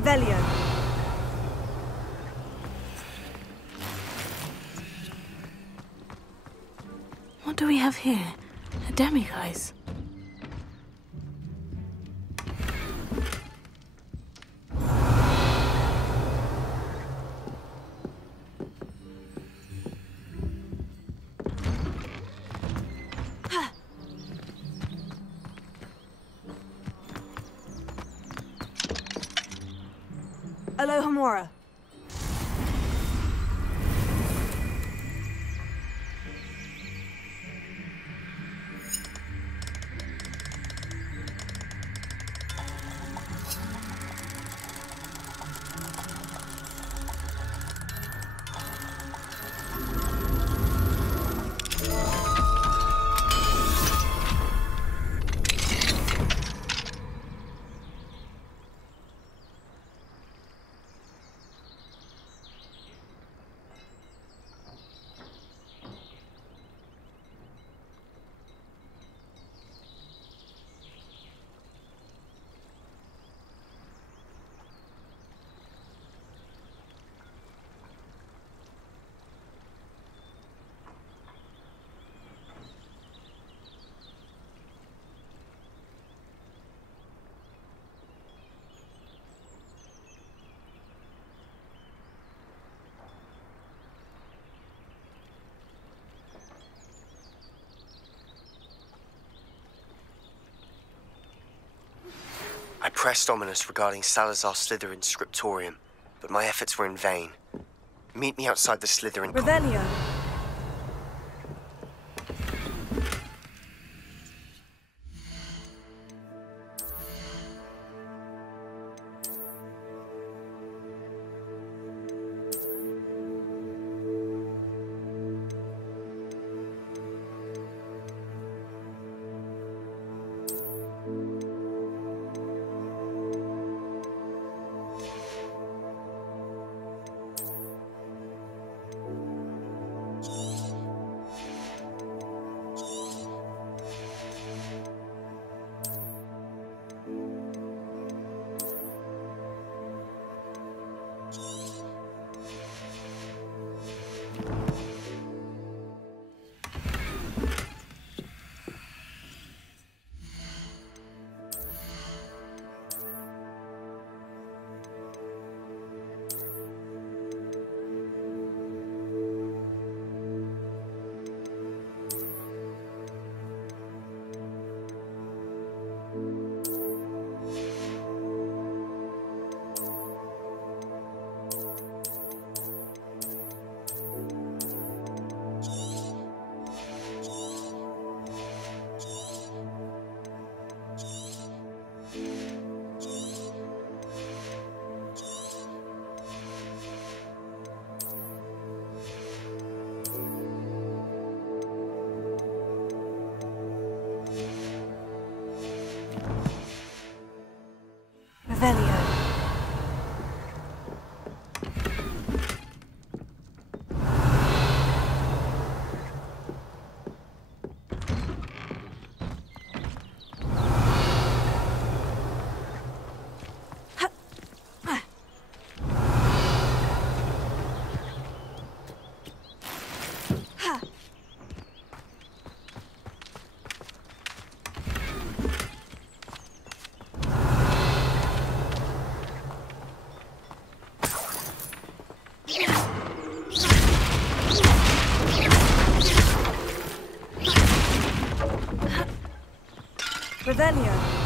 Revelio. What do we have here? A demiguise. Alohomora. I pressed Ominous regarding Salazar Slytherin's scriptorium, but my efforts were in vain. Meet me outside the Slytherin... Revelio. Revelio. Revelio.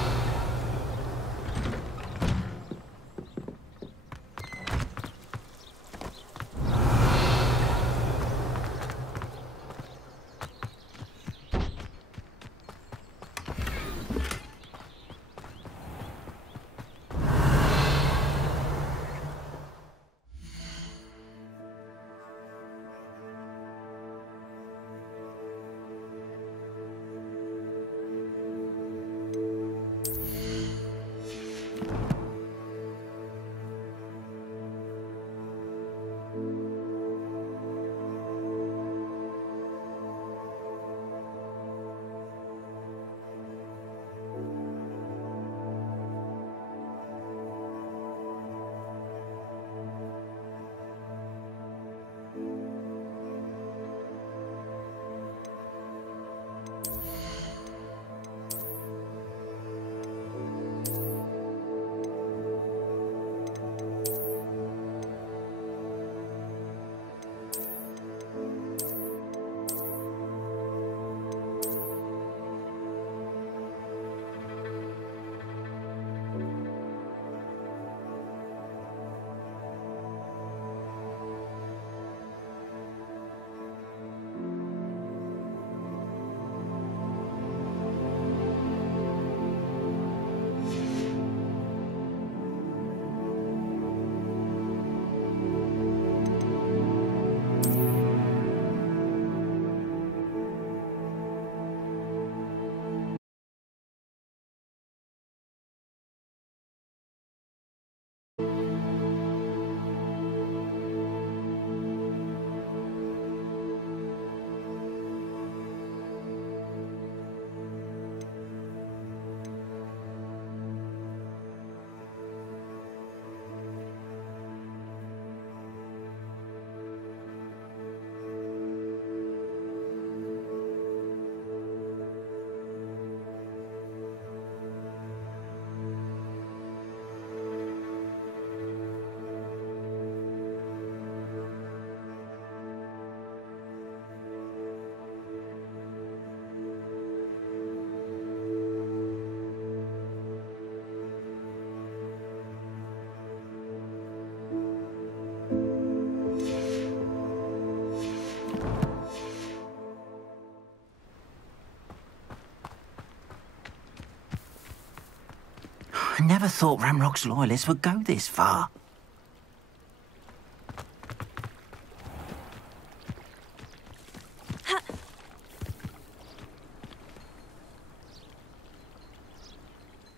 never thought Ramrock's loyalists would go this far.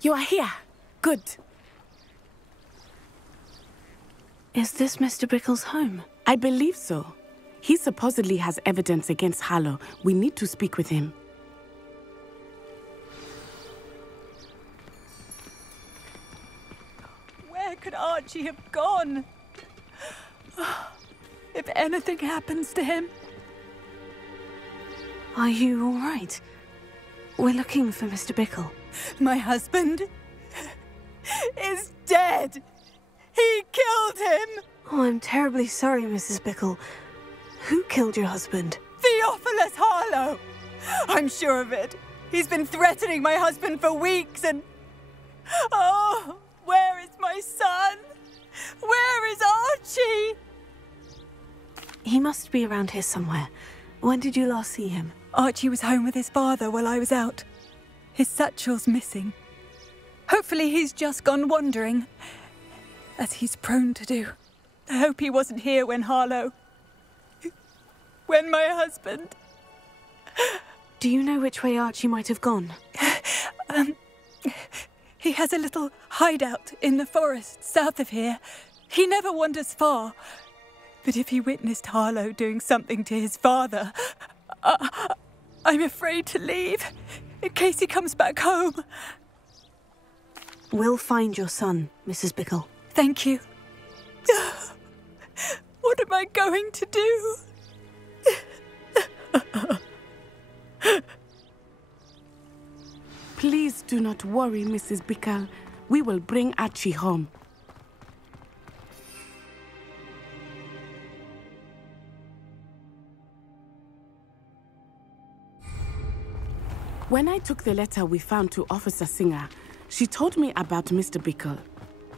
You are here. Good. Is this Mr. Bickle's home? I believe so. He supposedly has evidence against Harlow. We need to speak with him. Where could Archie have gone? If anything happens to him... Are you all right? We're looking for Mr. Bickle. My husband is dead. He killed him. Oh, I'm terribly sorry, Mrs. Bickle. Who killed your husband? Theophilus Harlow. I'm sure of it. He's been threatening my husband for weeks and... Oh, where is my son? Where is Archie? He must be around here somewhere. When did you last see him? Archie was home with his father while I was out. His satchel's missing. Hopefully he's just gone wandering, as he's prone to do. I hope he wasn't here when Harlow... when my husband... Do you know which way Archie might have gone? He has a little hideout in the forest south of here. He never wanders far. But if he witnessed Harlow doing something to his father, I'm afraid to leave, in case he comes back home. We'll find your son, Mrs. Bickle. Thank you. What am I going to do? Please do not worry, Mrs. Bickle. We will bring Archie home. When I took the letter we found to Officer Singer, she told me about Mr. Bickle.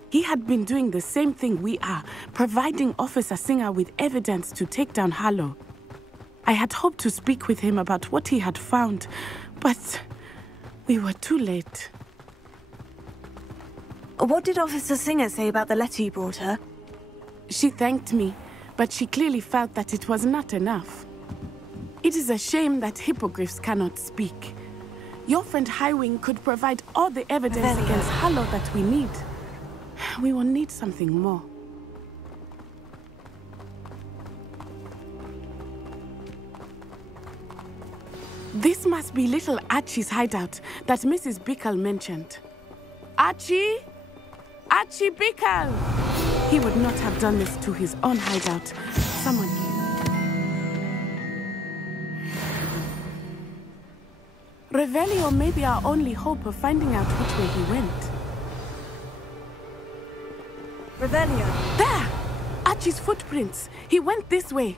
He had been doing the same thing we are, providing Officer Singer with evidence to take down Harlow. I had hoped to speak with him about what he had found, but we were too late. What did Officer Singer say about the letter you brought her? She thanked me, but she clearly felt that it was not enough. It is a shame that hippogriffs cannot speak. Your friend Highwing could provide all the evidence against Harlow that we need. We will need something more. This must be little Archie's hideout that Mrs. Bickle mentioned. Archie? Archie Bickle! He would not have done this to his own hideout. Someone here. Revelio may be our only hope of finding out which way he went. Revelio. There! Archie's footprints. He went this way.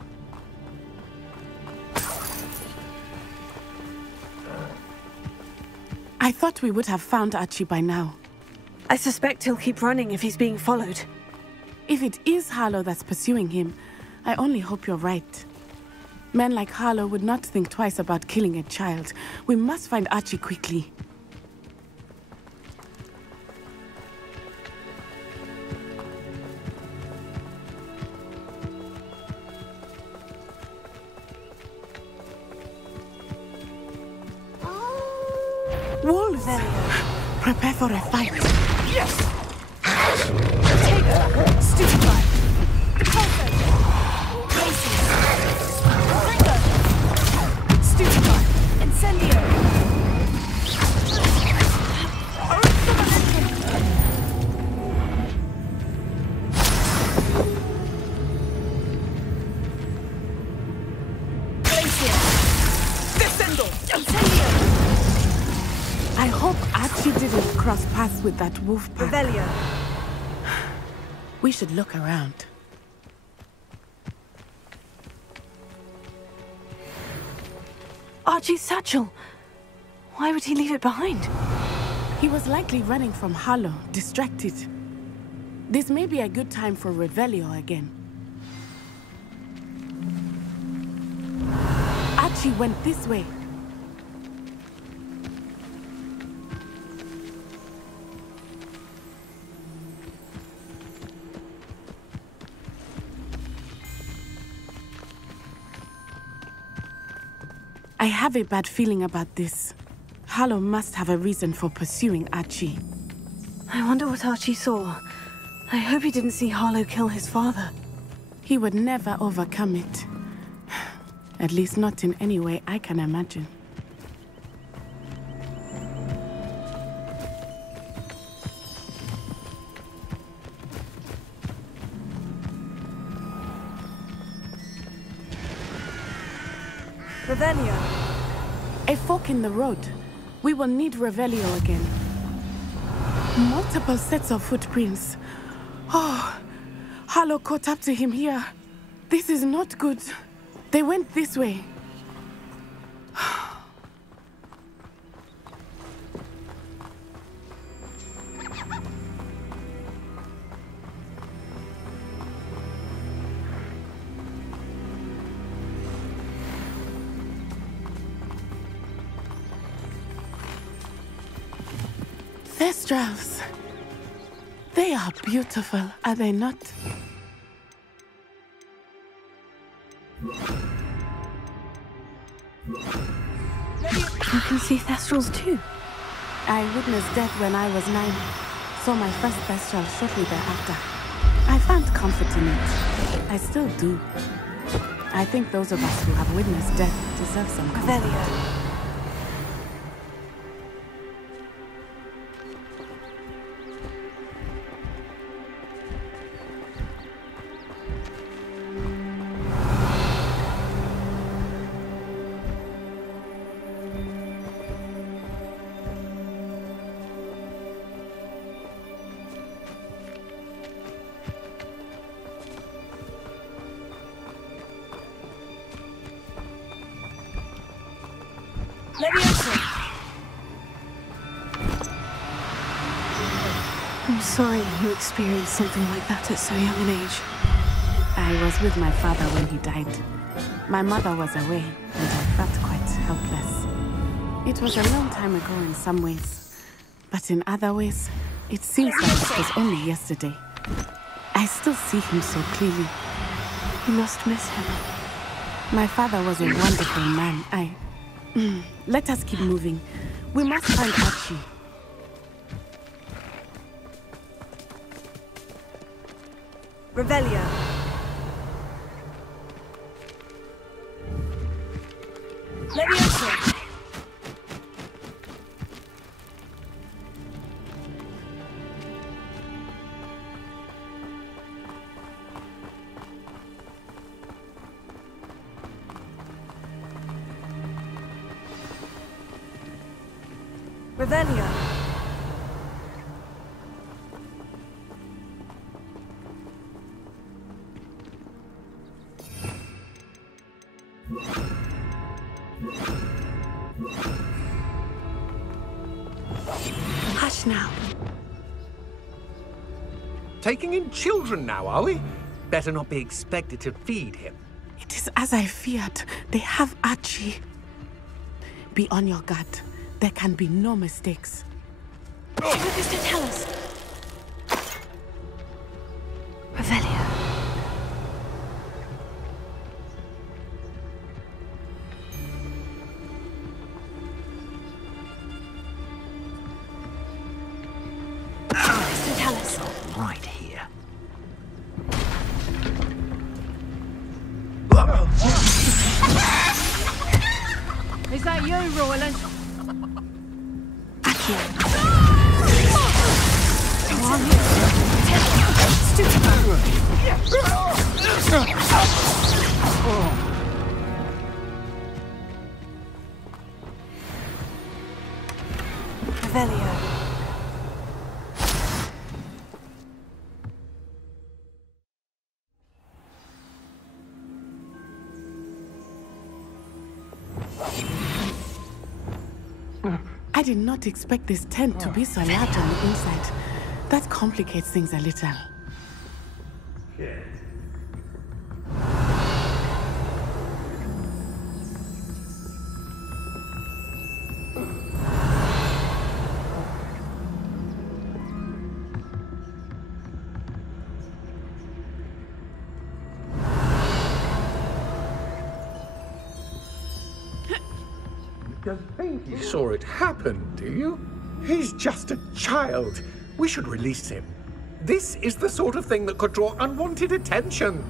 I thought we would have found Archie by now. I suspect he'll keep running if he's being followed. If it is Harlow that's pursuing him, I only hope you're right. Men like Harlow would not think twice about killing a child. We must find Archie quickly. Wolves! Prepare for a fight. Yes! Take her! Stupefy! Pulsate! Places! Trigger! Stupefy! Incendio! Glacier! Descendo! Incendio! I hope Archie didn't cross paths with that wolf pack. Revelio. We should look around. Archie's satchel! Why would he leave it behind? He was likely running from Harlow, distracted. This may be a good time for Revelio again. Archie went this way. I have a bad feeling about this. Harlow must have a reason for pursuing Archie. I wonder what Archie saw. I hope he didn't see Harlow kill his father. He would never overcome it. At least not in any way I can imagine. Revelio. A fork in the road. We will need Revelio again. Multiple sets of footprints. Oh, Harlow caught up to him here. This is not good. They went this way. Thestrals. They are beautiful, are they not? You can see Thestrals too. I witnessed death when I was 9. Saw my first Thestral shortly thereafter. I found comfort in it. I still do. I think those of us who have witnessed death deserve some comfort. Revelio. I'm sorry you experienced something like that at so young an age. I was with my father when he died. My mother was away, and I felt quite helpless. It was a long time ago in some ways, but in other ways, it seems like it was only yesterday. I still see him so clearly. You must miss him. My father was a wonderful man. Let us keep moving. We must find Archie. Revelio. Levioso. Revelio. Hush now. Taking in children now, are we? Better not be expected to feed him. It is as I feared. They have Archie. Be on your guard. There can be no mistakes. What is to tell us? Revelio. What is to tell us? Right here. Is that you, Roland? Revelio. I did not expect this tent to be so large on the inside. That complicates things a little. don't think he saw it happen, do you? He's just a child. We should release him. This is the sort of thing that could draw unwanted attention.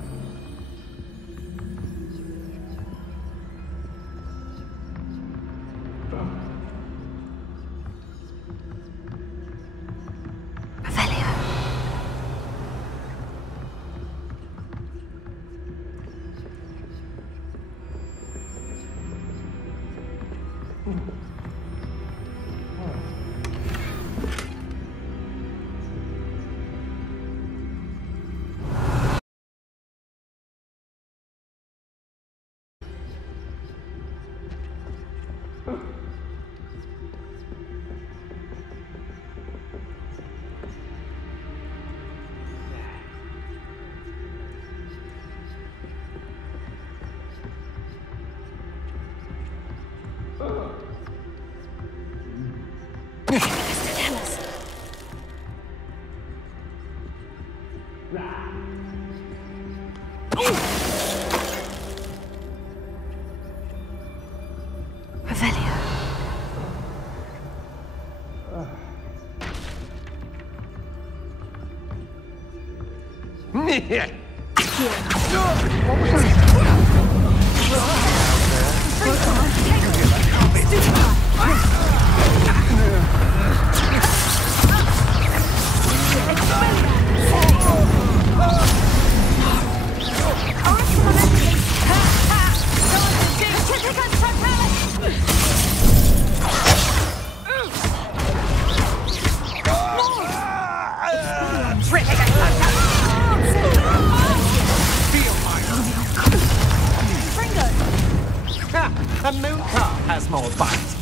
A new car has more bite.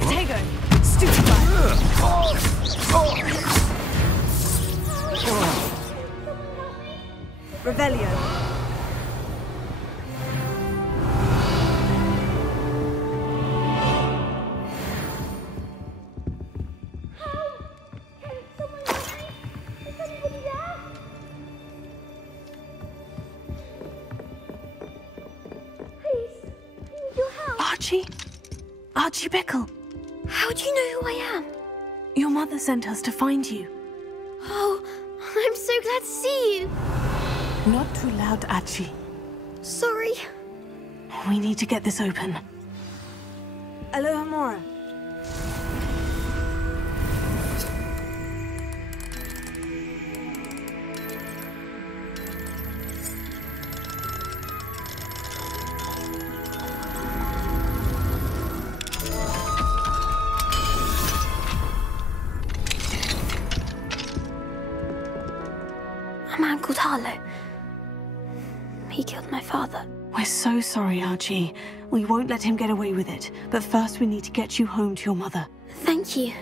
Potato! Stupefy! Revelio. Archie Bickle. How do you know who I am? Your mother sent us to find you. Oh, I'm so glad to see you. Not too loud, Archie. Sorry. We need to get this open. Aloha Mora. A man called Harlow. He killed my father. We're so sorry, Archie. We won't let him get away with it. But first we need to get you home to your mother. Thank you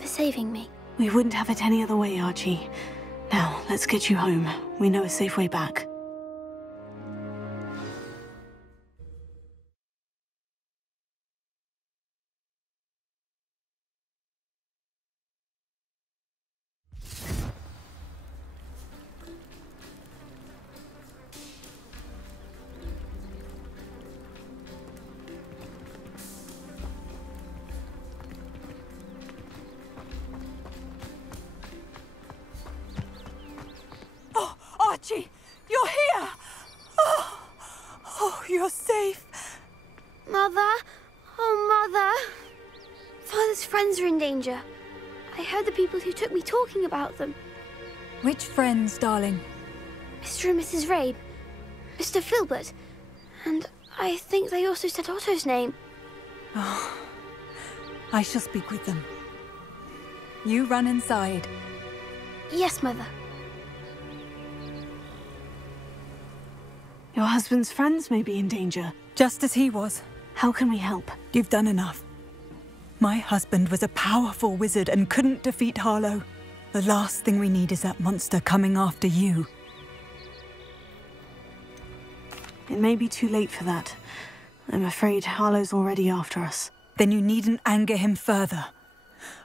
for saving me. We wouldn't have it any other way, Archie. Now, let's get you home. We know a safe way back. Archie, you're here! Oh, you're safe. Mother? Oh, Mother. Father's friends are in danger. I heard the people who took me talking about them. Which friends, darling? Mr. and Mrs. Rabe, Mr. Filbert, and I think they also said Otto's name. Oh, I shall speak with them. You run inside. Yes, Mother. Your husband's friends may be in danger. Just as he was. How can we help? You've done enough. My husband was a powerful wizard and couldn't defeat Harlow. The last thing we need is that monster coming after you. It may be too late for that. I'm afraid Harlow's already after us. Then you needn't anger him further.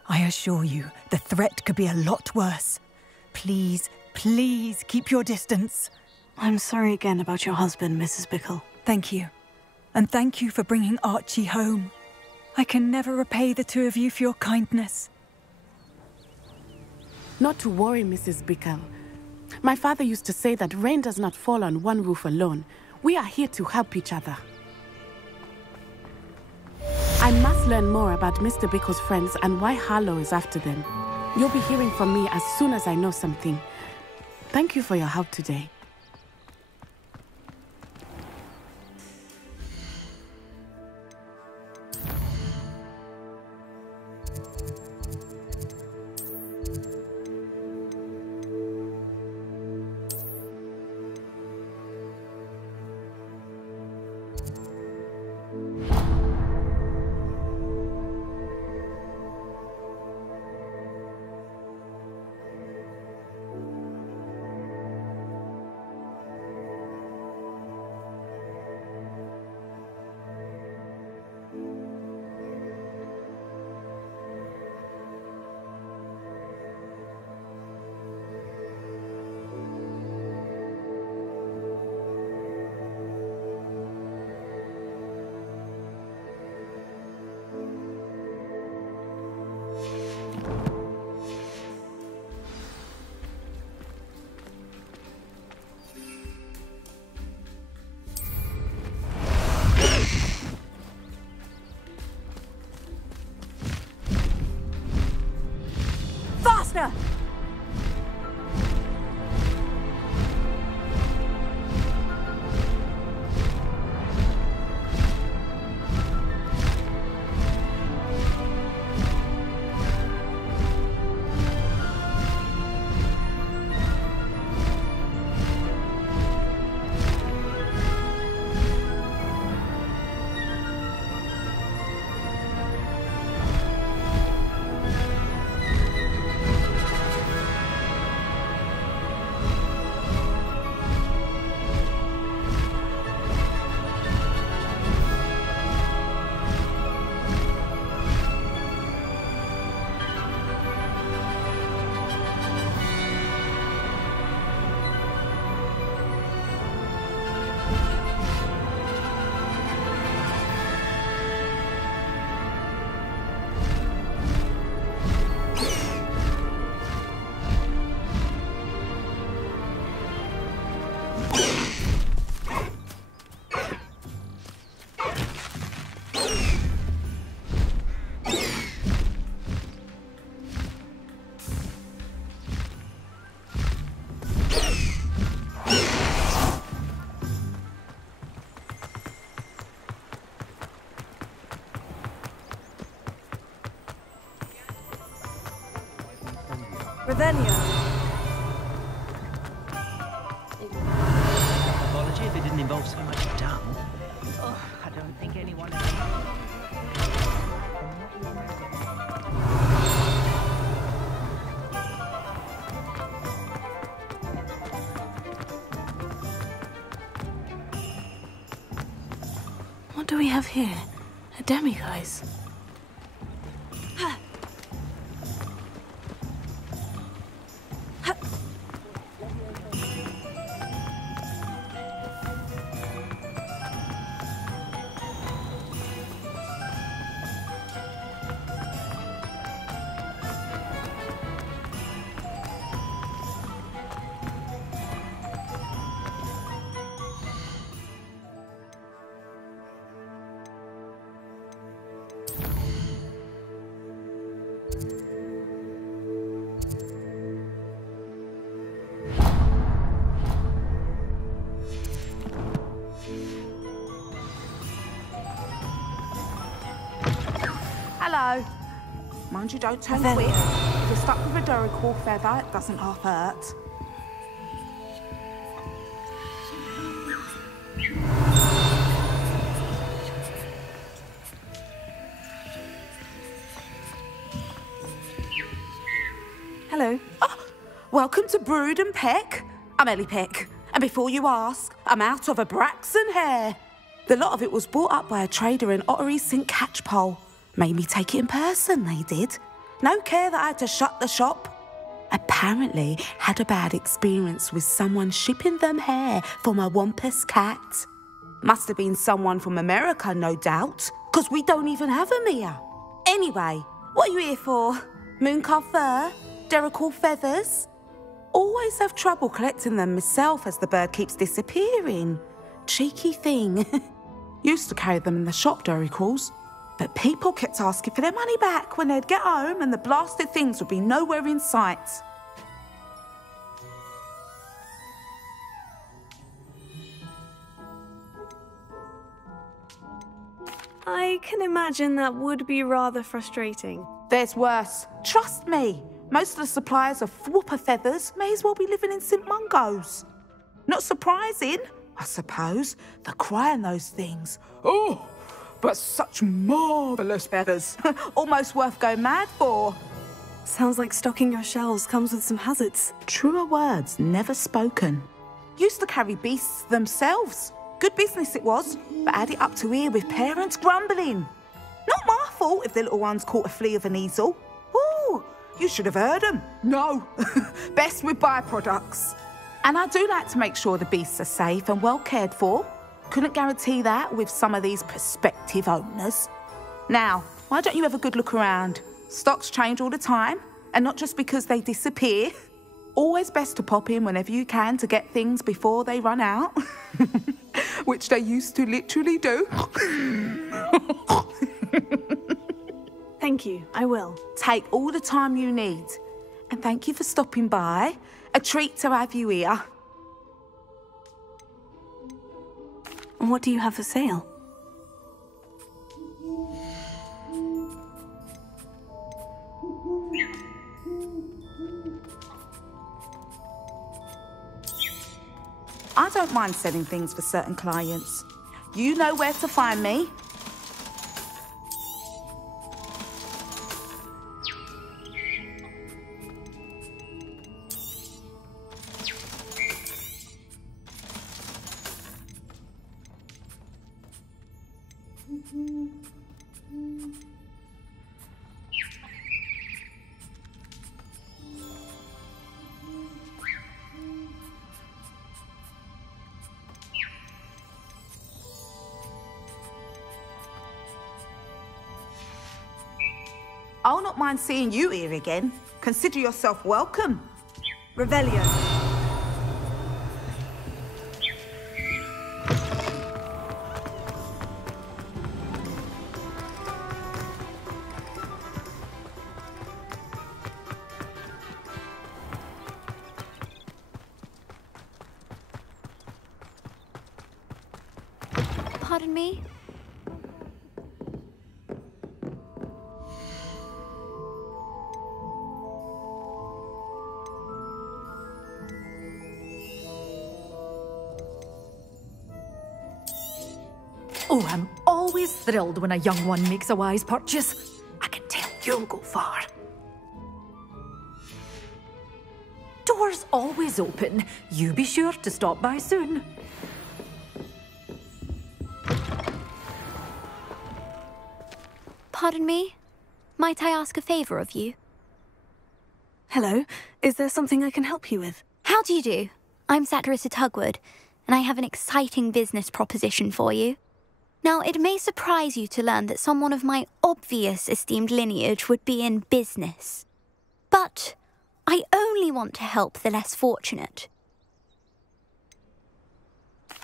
I assure you, the threat could be a lot worse. Please, please keep your distance. I'm sorry again about your husband, Mrs. Bickle. Thank you. And thank you for bringing Archie home. I can never repay the two of you for your kindness. Not to worry, Mrs. Bickle. My father used to say that rain does not fall on one roof alone. We are here to help each other. I must learn more about Mr. Bickle's friends and why Harlow is after them. You'll be hearing from me as soon as I know something. Thank you for your help today. Faster! Ravenia. Apology if it didn't involve so much dung. Oh, I don't think anyone... What do we have here? A demiguise. Hello. Mind you don't turn quick. If you're stuck with a Dorical feather, it doesn't half hurt. Hello. Oh, welcome to Brood and Peck. I'm Ellie Peck. And before you ask, I'm out of a Braxton hair. The lot of it was bought up by a trader in Ottery St. Catchpole. Made me take it in person, they did. No care that I had to shut the shop. Apparently had a bad experience with someone shipping them hair for my Wampus cat. Must have been someone from America, no doubt, because we don't even have them here. Anyway, what are you here for? Mooncar fur? Derrickle feathers? Always have trouble collecting them myself as the bird keeps disappearing. Cheeky thing. Used to carry them in the shop, Derricles. But people kept asking for their money back when they'd get home and the blasted things would be nowhere in sight. I can imagine that would be rather frustrating. There's worse. Trust me. Most of the suppliers of whooper feathers may as well be living in St Mungo's. Not surprising, I suppose, the cry on those things. Oh, but such marvellous feathers. Almost worth going mad for. Sounds like stocking your shelves comes with some hazards. Truer words never spoken. Used to carry beasts themselves. Good business it was, but add it up to here with parents grumbling. Not my fault if the little ones caught a flea of an easel. Ooh, you should have heard them. No, best with byproducts. And I do like to make sure the beasts are safe and well cared for. Couldn't guarantee that with some of these prospective owners. Now, why don't you have a good look around? Stocks change all the time, and not just because they disappear. Always best to pop in whenever you can to get things before they run out. Which they used to literally do. Thank you, I will. Take all the time you need. And thank you for stopping by. A treat to have you here. And what do you have for sale? I don't mind selling things for certain clients. You know where to find me. I'll not mind seeing you here again. Consider yourself welcome. Revelio. Pardon me? Oh, I'm always thrilled when a young one makes a wise purchase. I can tell you'll go far. Doors always open. You be sure to stop by soon. Pardon me? Might I ask a favour of you? Hello, is there something I can help you with? How do you do? I'm Satirissa Tugwood, and I have an exciting business proposition for you. Now, it may surprise you to learn that someone of my obvious esteemed lineage would be in business. But I only want to help the less fortunate.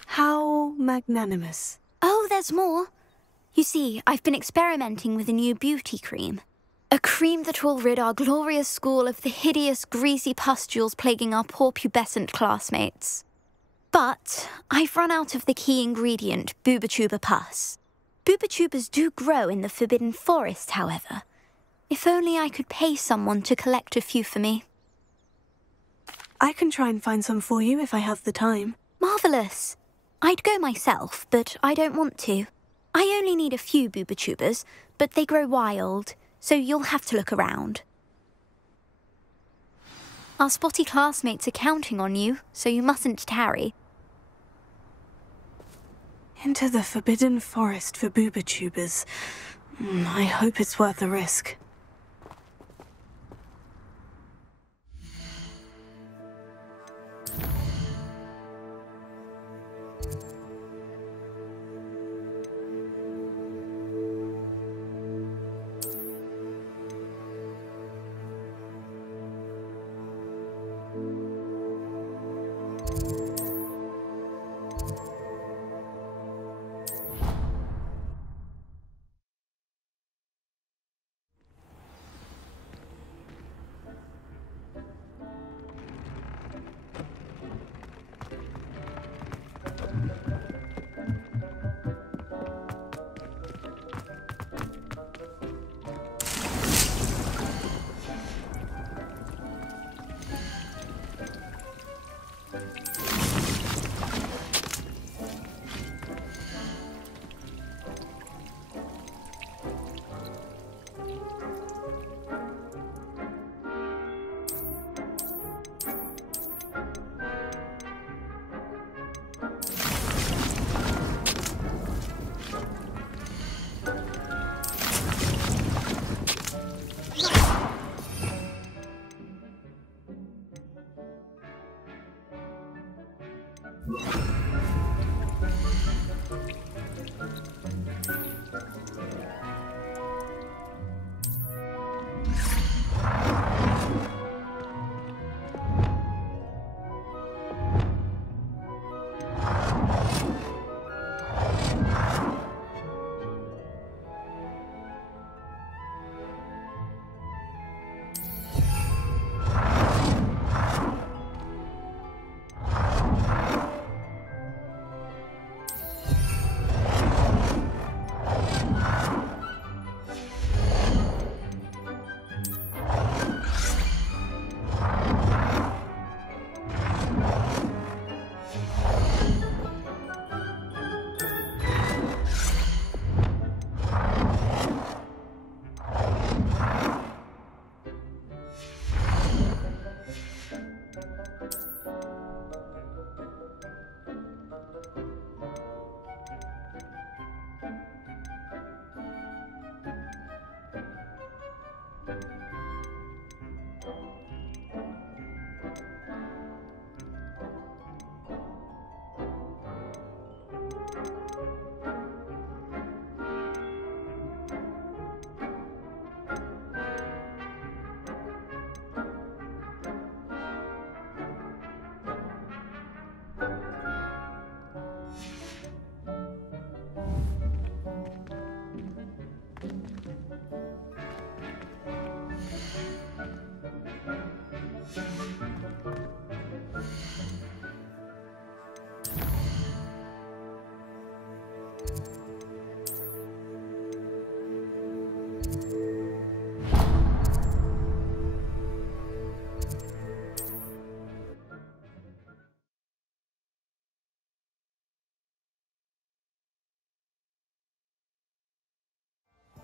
How magnanimous. Oh, there's more. You see, I've been experimenting with a new beauty cream. A cream that will rid our glorious school of the hideous, greasy pustules plaguing our poor pubescent classmates. But I've run out of the key ingredient, Bubatuba pus. Bubatubas do grow in the Forbidden Forest, however. If only I could pay someone to collect a few for me. I can try and find some for you if I have the time. Marvellous. I'd go myself, but I don't want to. I only need a few Bubatubas, but they grow wild, so you'll have to look around. Our spotty classmates are counting on you, so you mustn't tarry. Into the Forbidden Forest for Bubatubas. I hope it's worth the risk.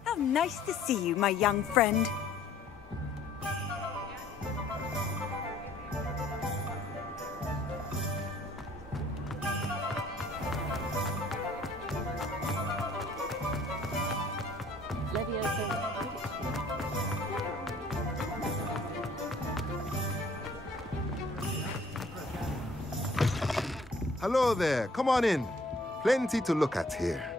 How nice to see you, my young friend. Hello there. Come on in. Plenty to look at here.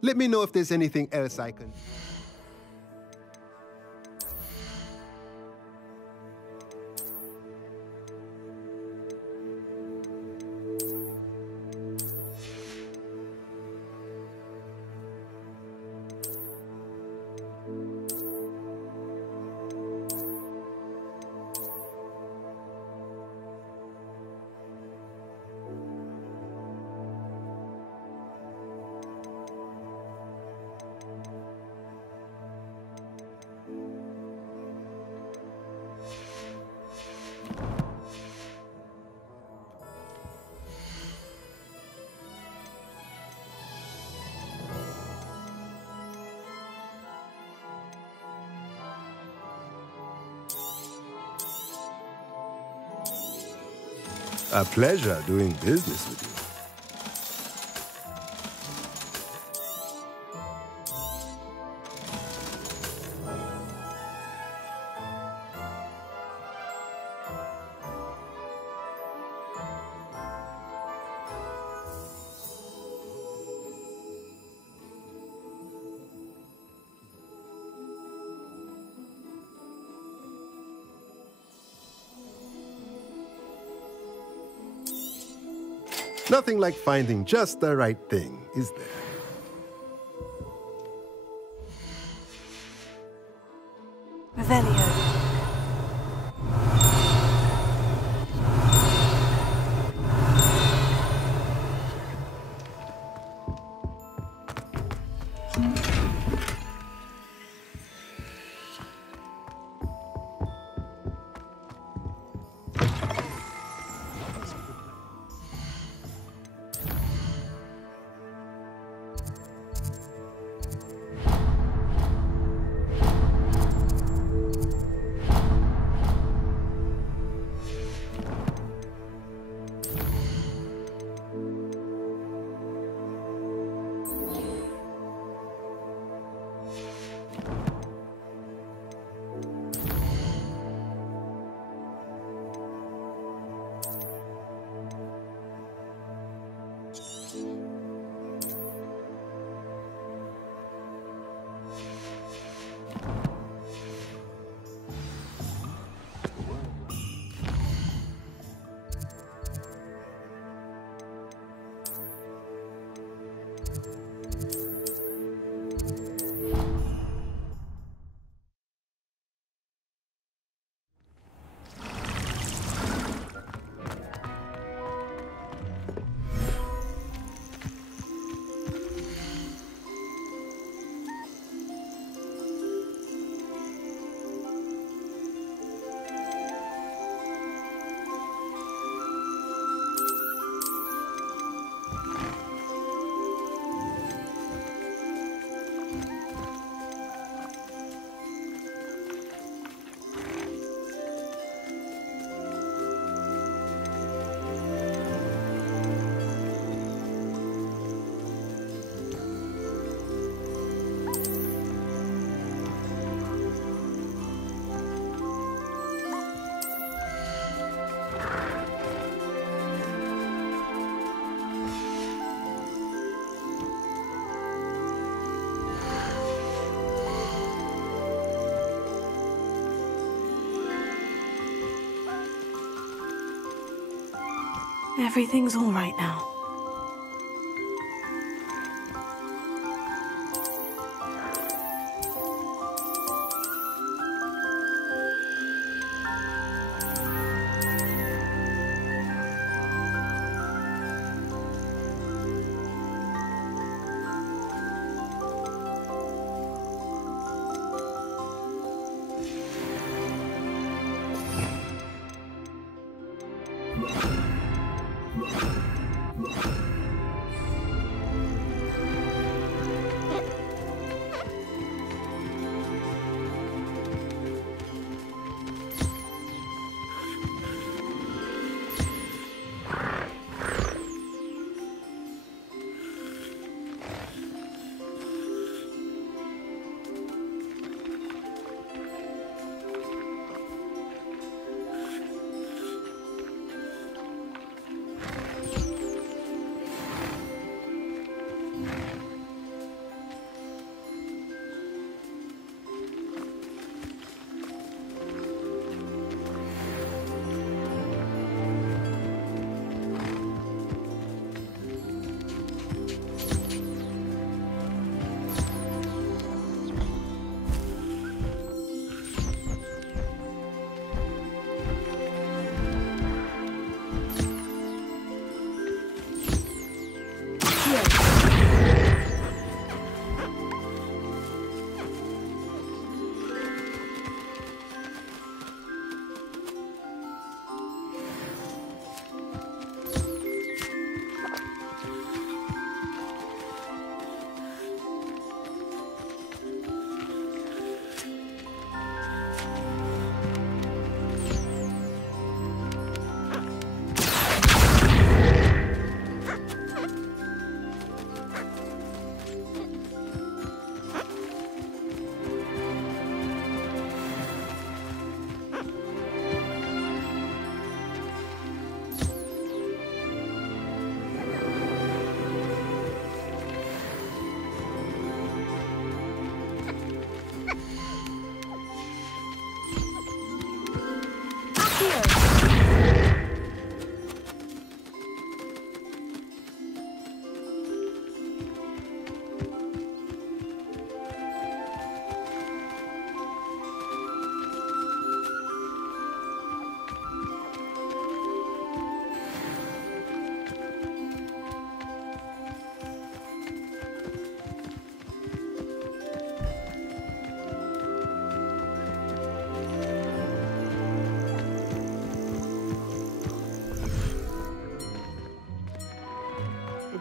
Let me know if there's anything else I can... A pleasure doing business with you. Nothing like finding just the right thing, is there? Revelio. Everything's all right now.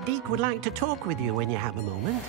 Deke would like to talk with you when you have a moment.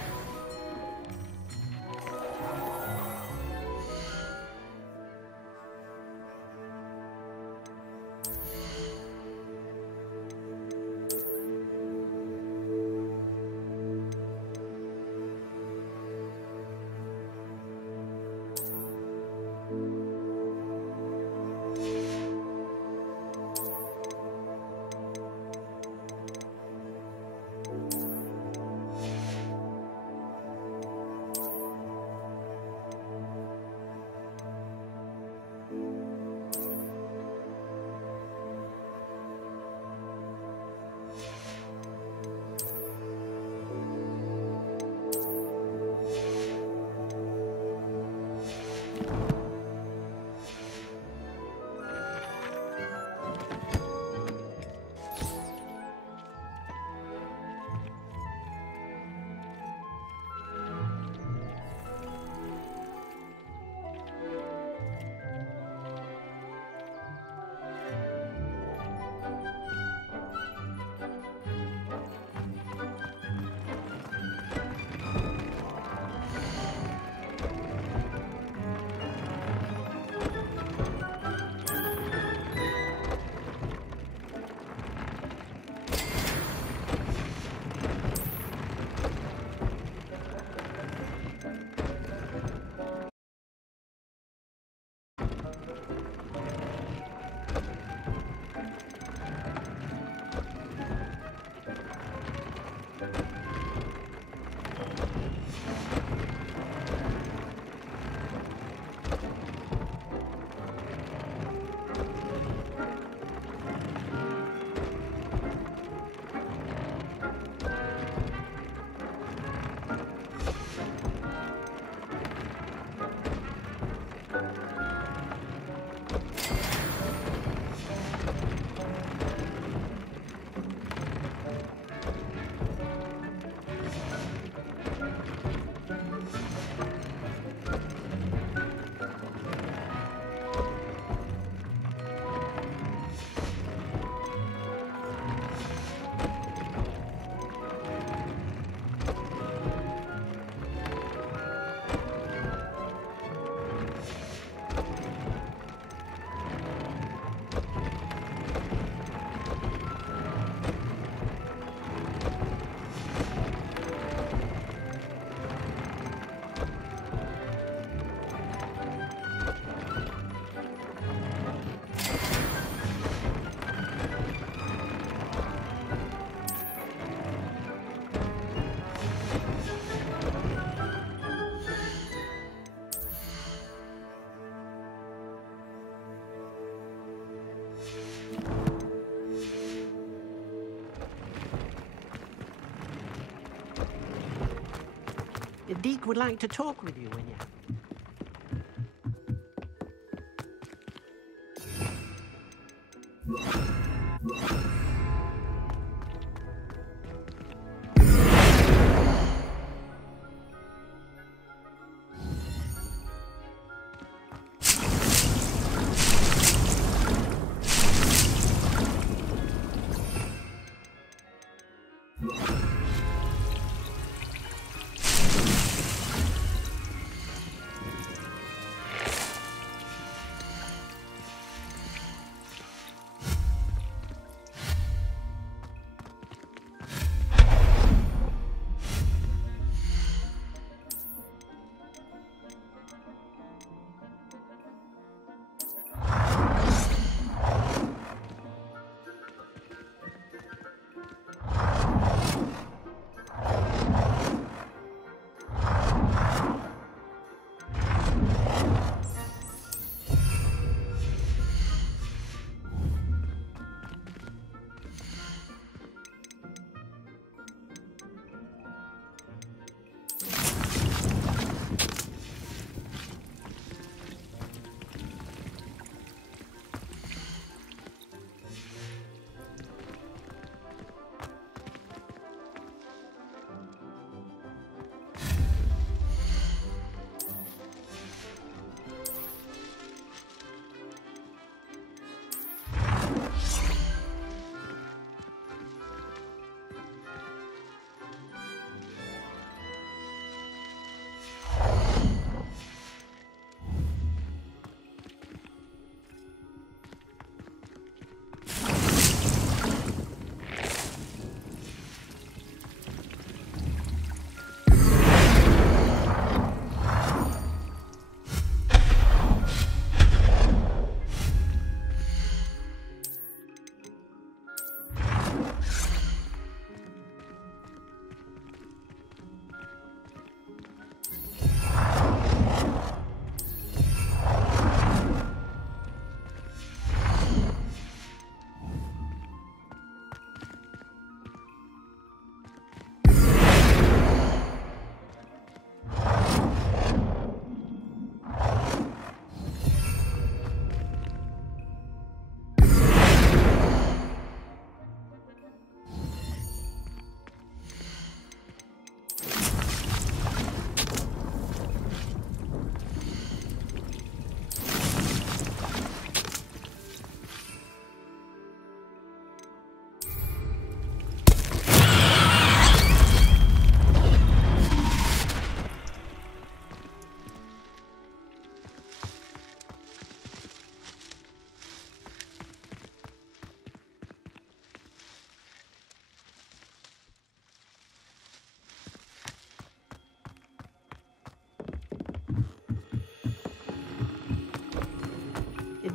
Deke would like to talk with you when you...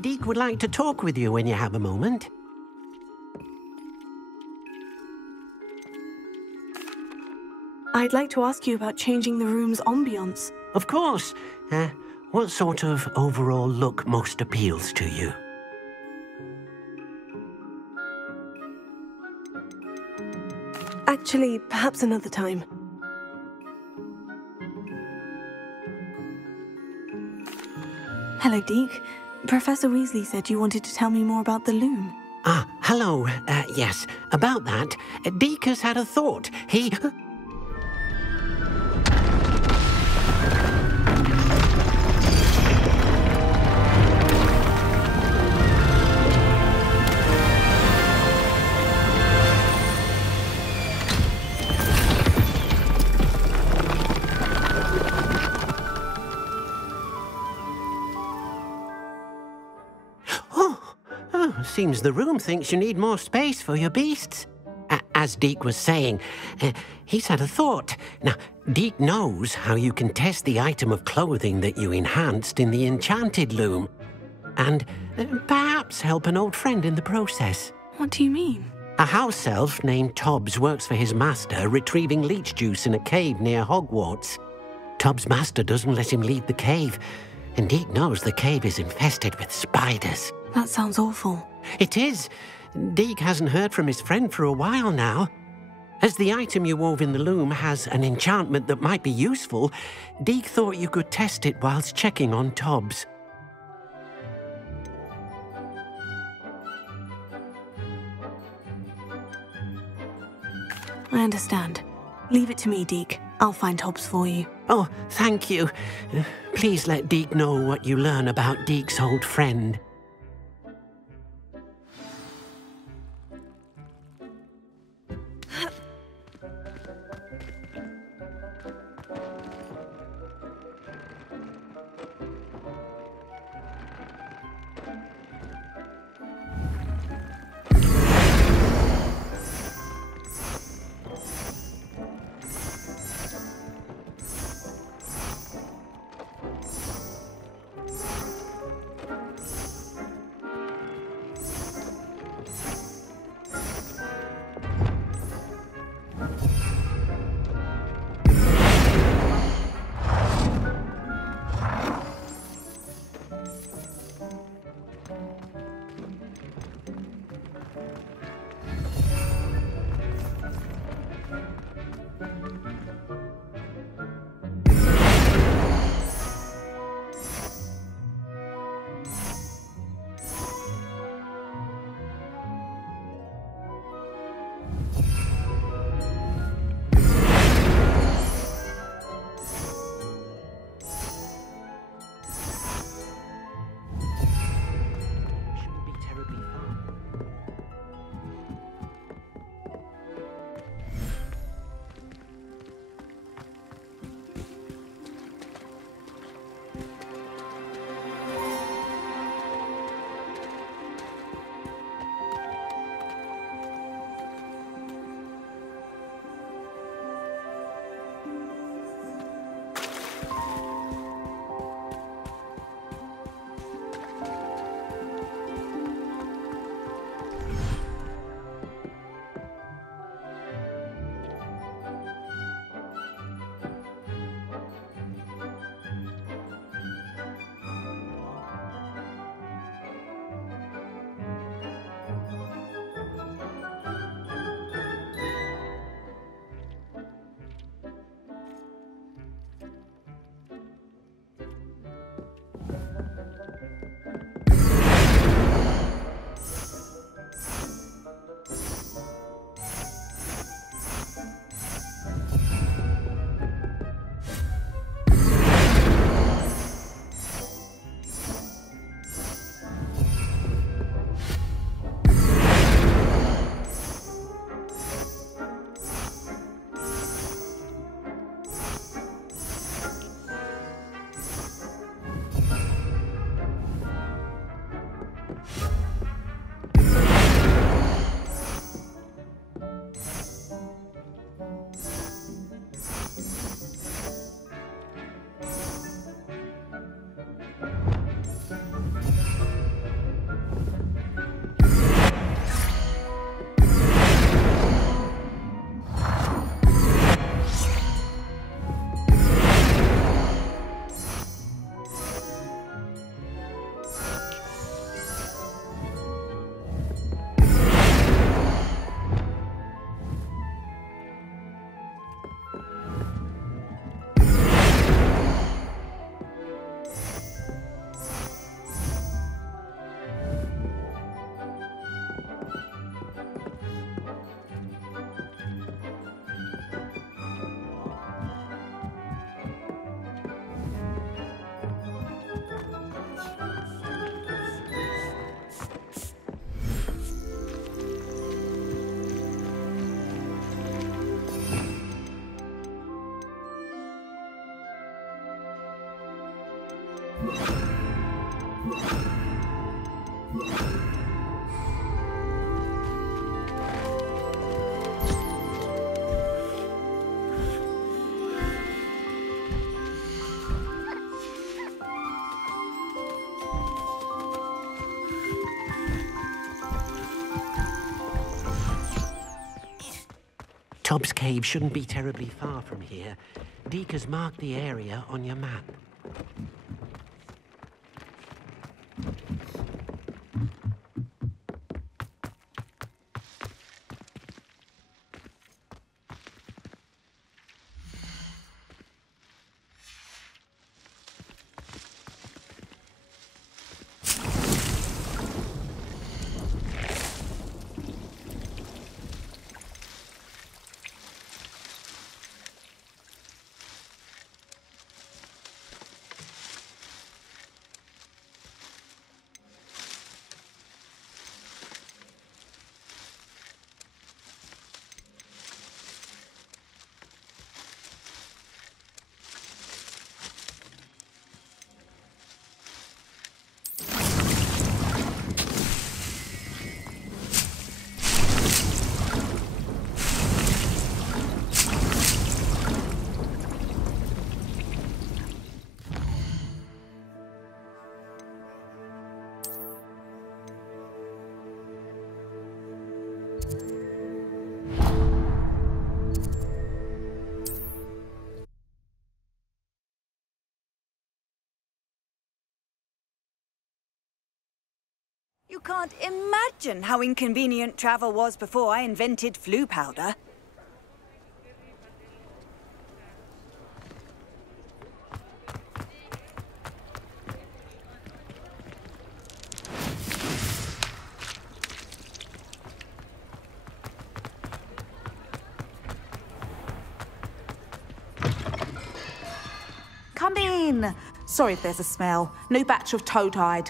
Deke would like to talk with you when you have a moment. I'd like to ask you about changing the room's ambience. Of course. What sort of overall look most appeals to you? Actually, perhaps another time. Hello, Deke. Professor Weasley said you wanted to tell me more about the loom. Ah, hello. Yes, about that. Deke has had a thought. He... Seems the room thinks you need more space for your beasts. As Deke was saying, he's had a thought. Now, Deke knows how you can test the item of clothing that you enhanced in the enchanted loom. And perhaps help an old friend in the process. What do you mean? A house elf named Tobbs works for his master retrieving leech juice in a cave near Hogwarts. Tobbs' master doesn't let him leave the cave, and Deke knows the cave is infested with spiders. That sounds awful. It is. Deke hasn't heard from his friend for a while now. As the item you wove in the loom has an enchantment that might be useful, Deke thought you could test it whilst checking on Tobbs. I understand. Leave it to me, Deke. I'll find Hobbs for you. Oh, thank you. Please let Deke know what you learn about Deke's old friend. Tobbs Cave shouldn't be terribly far from here. Deke has marked the area on your map. You can't imagine how inconvenient travel was before I invented flu powder. Come in. Sorry if there's a smell. New batch of toad-hide.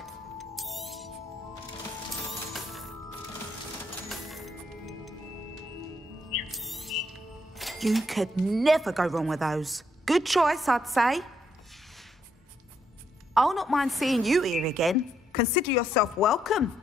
You could never go wrong with those. Good choice, I'd say. I'll not mind seeing you here again. Consider yourself welcome.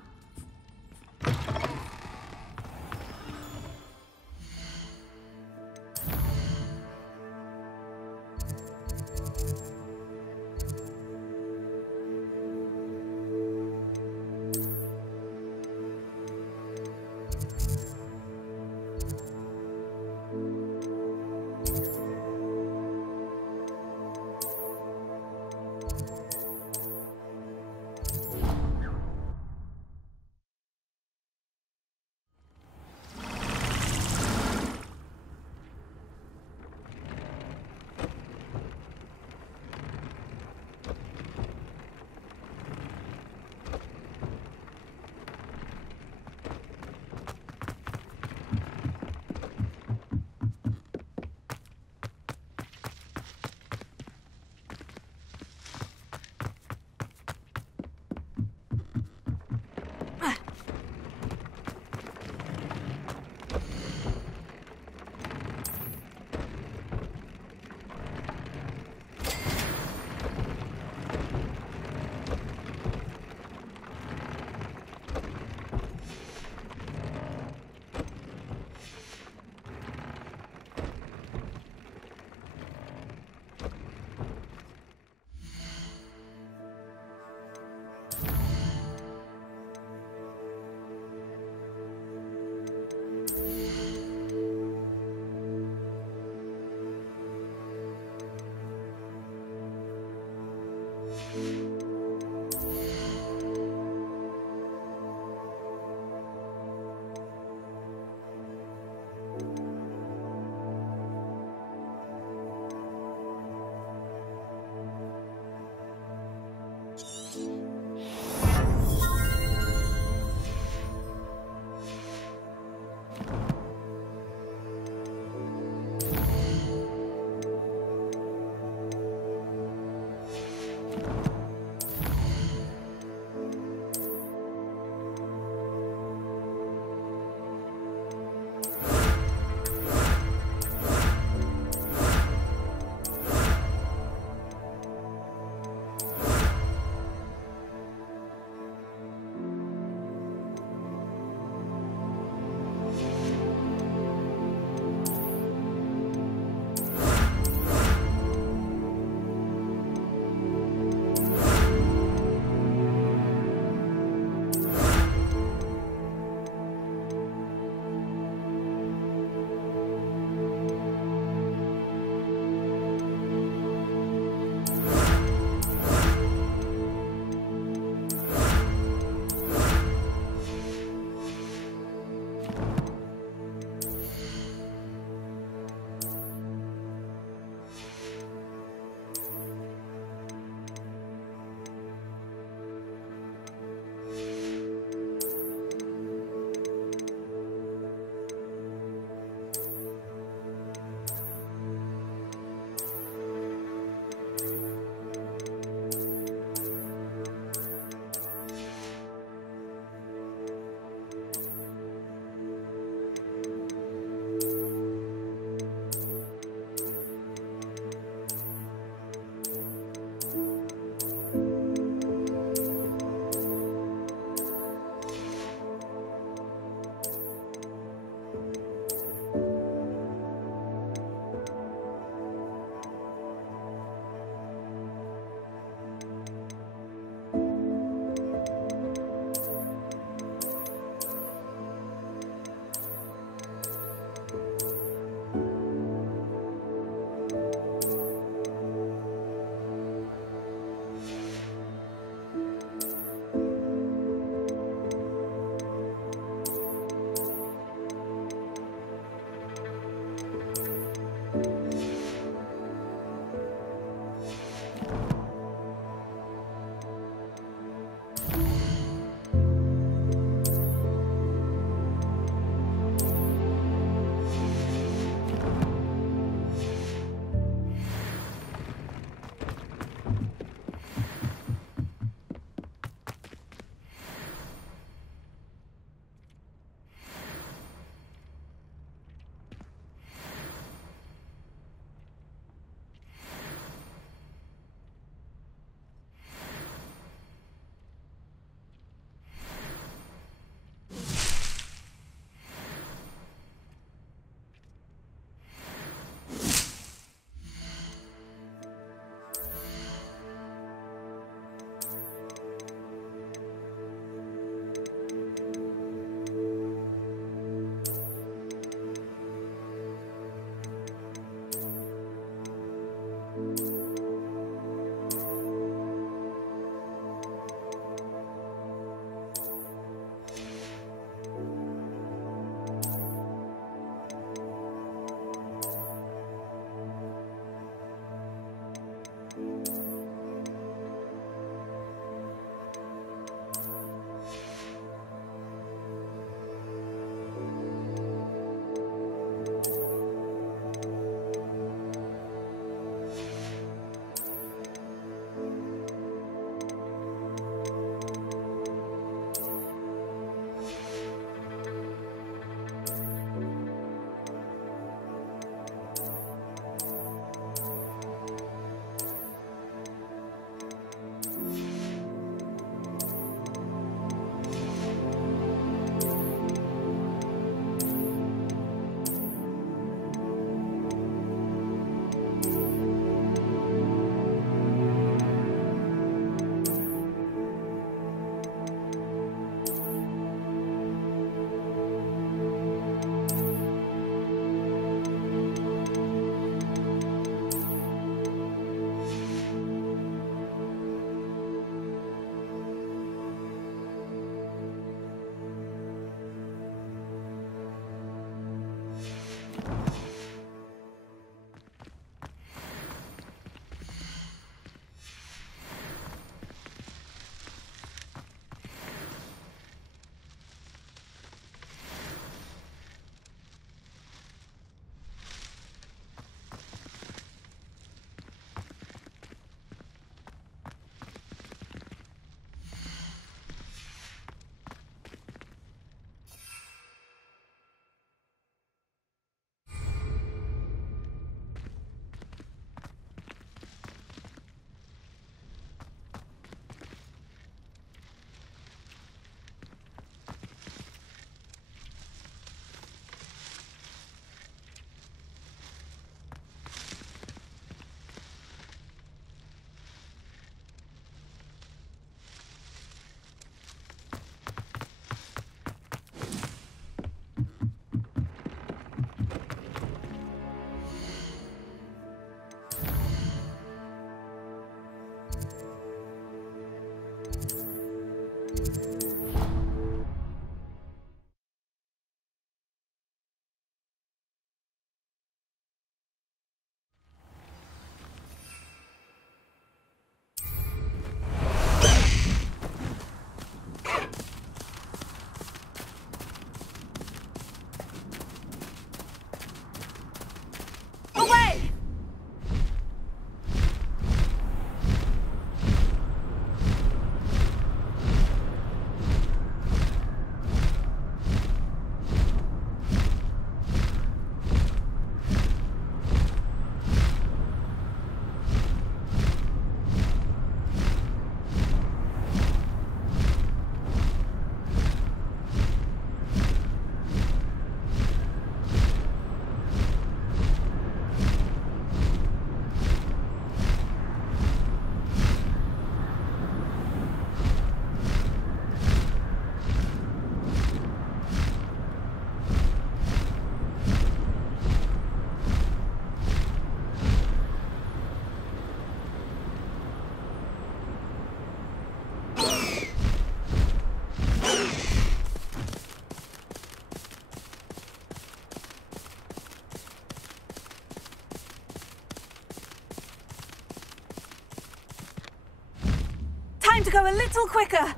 Time to go a little quicker.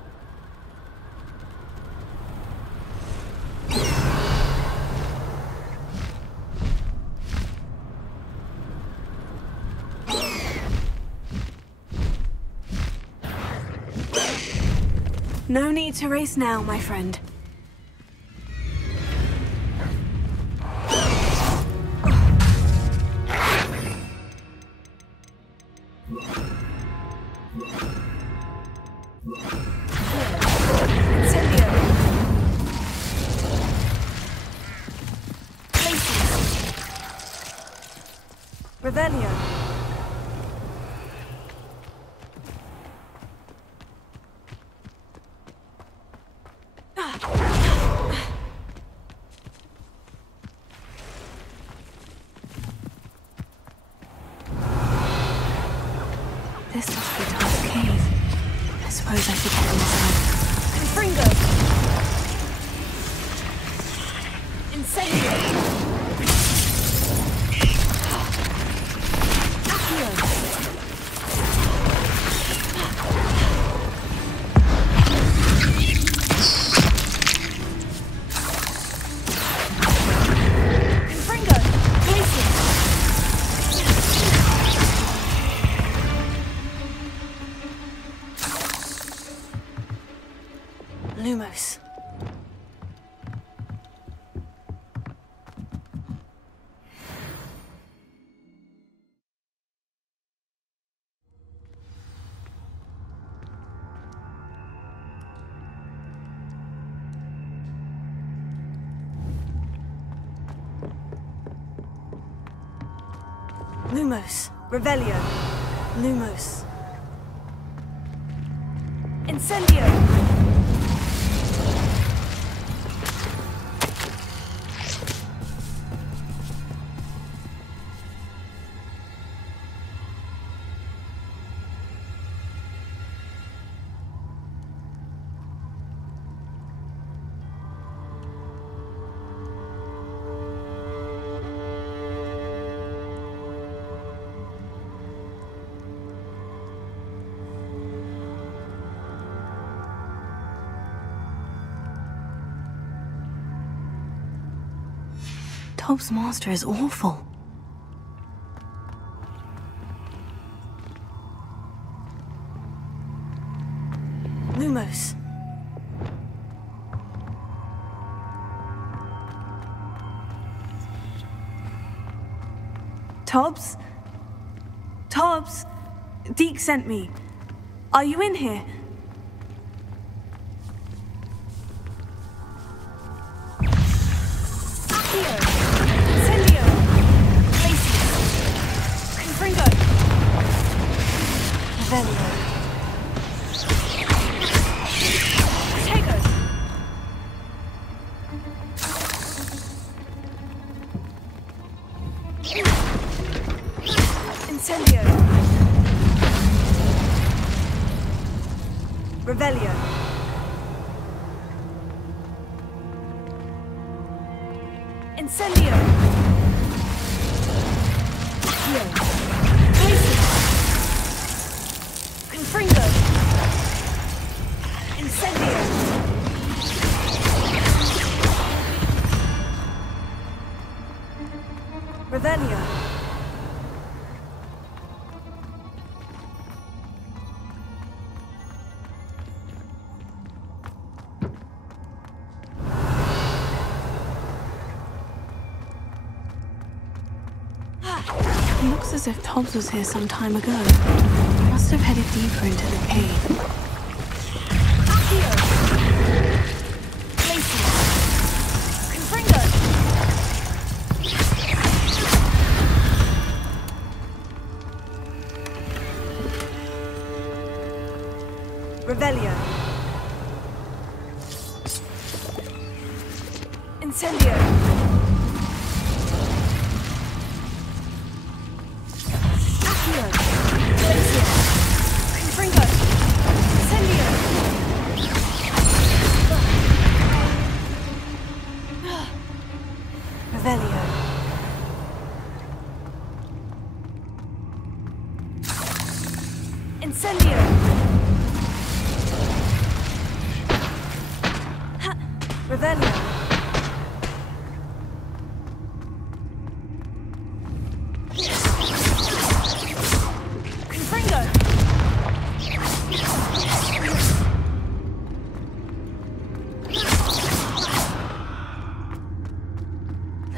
No need to race now, my friend. Revelio. This must be Dark's cave. I suppose I should head inside. Confringo! Incendio! Lumos. Lumos. Revelio. Lumos. Incendio! Tob's master is awful. Lumos. Tobbs? Tobbs? Deke sent me. Are you in here? Revelio. Incendio! Accio! Glacius! Confringo! Incendio! Revelio! It looks as if Tobbs was here some time ago. He must have headed deeper into the cave. Accio! Glacius! Confringo! Revelio! Incendio! Accio! Glacius! Confringo! Incendio! Revelio! Incendio! Revelio! Confringo!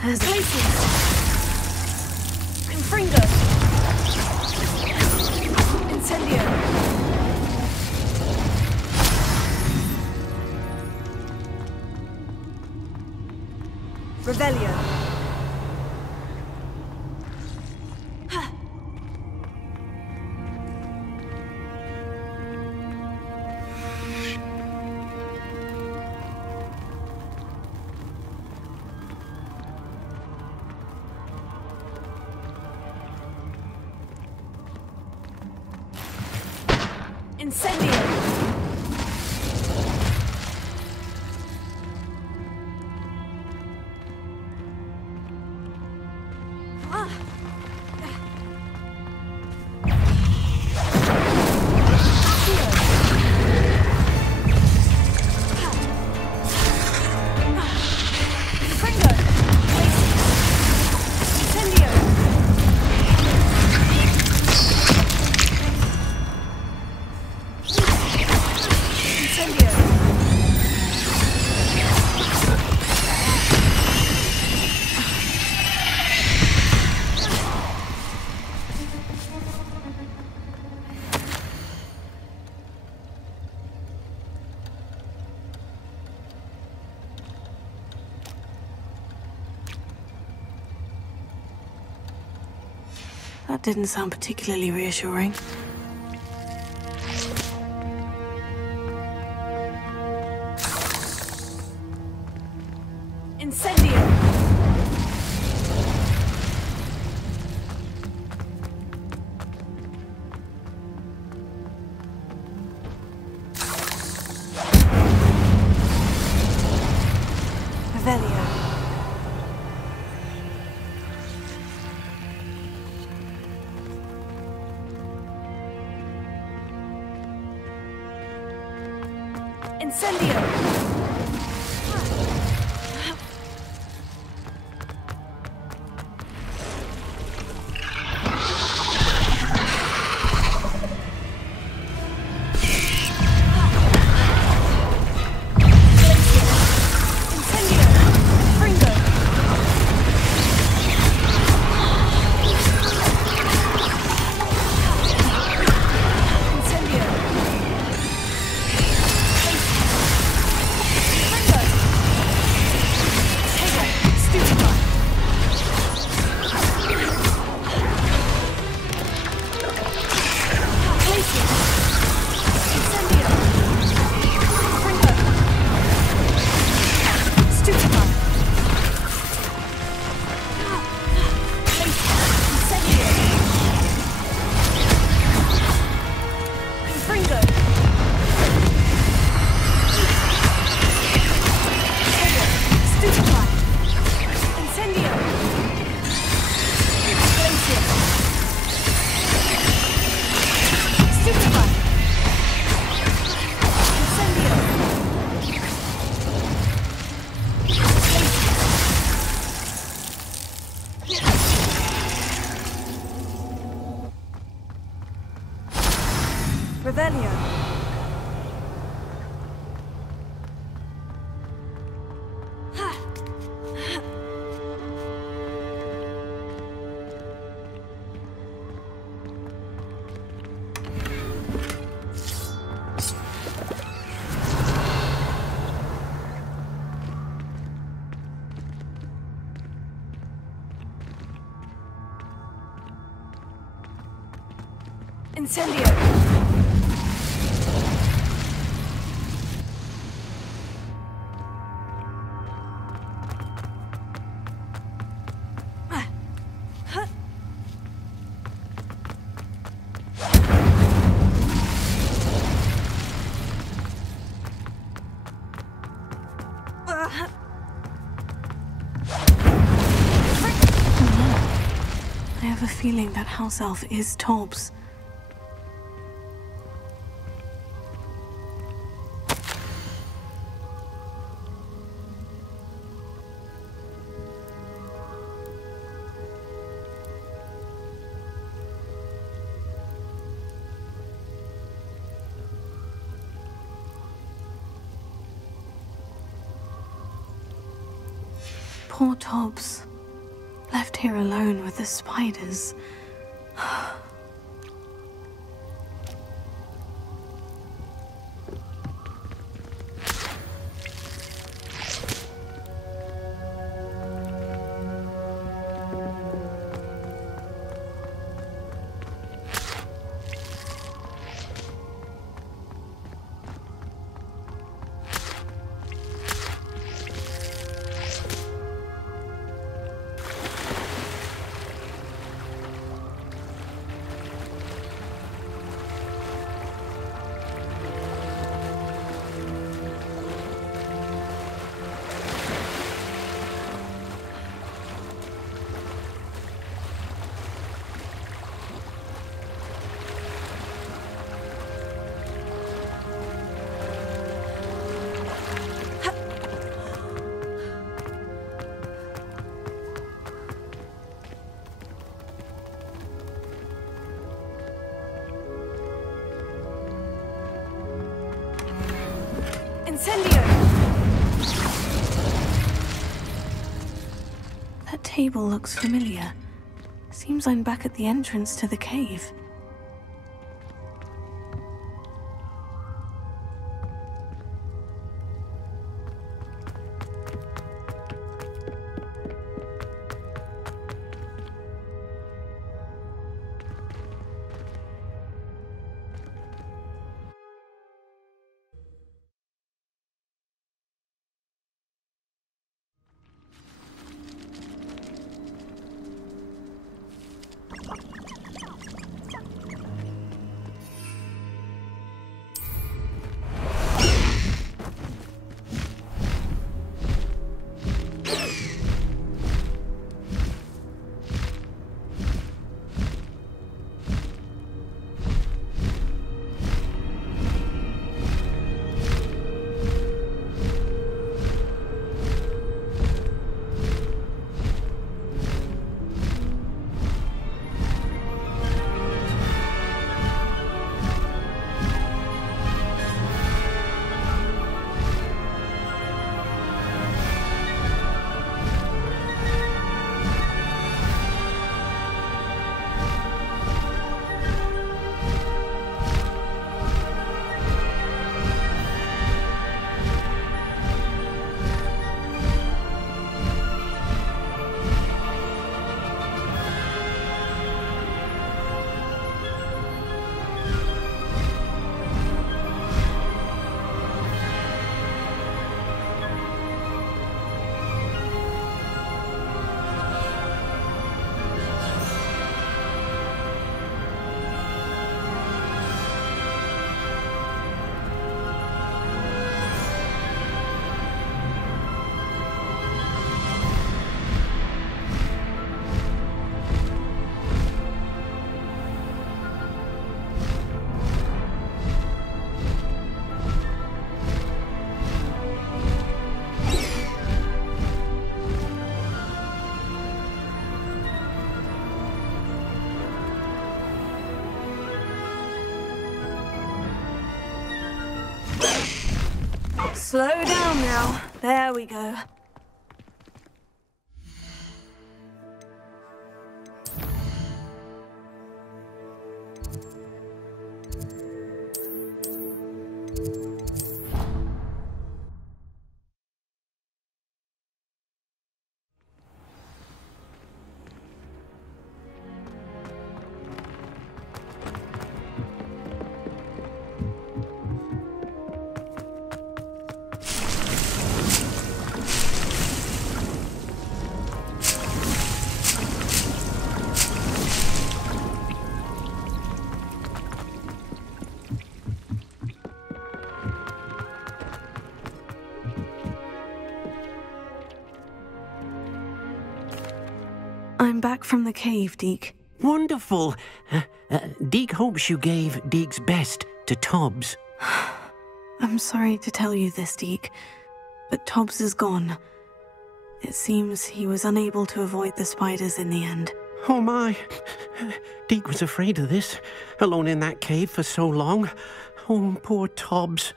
There's Glacius! Confringo! Incendio! Revelio! Incendio! That didn't sound particularly reassuring. Incendio! Revelio! Incendio! Revelio. Incendio! I have a feeling that house elf is Tobbs. Poor Tobbs. Left here alone with the spiders. Incendio! That table looks familiar. Seems I'm back at the entrance to the cave. Slow down now. There we go. I'm back from the cave, Deke. Wonderful. Deke hopes you gave Deke's best to Tobbs. I'm sorry to tell you this, Deke, but Tobbs is gone. It seems he was unable to avoid the spiders in the end. Oh my. Deke was afraid of this, alone in that cave for so long. Oh, poor Tobbs.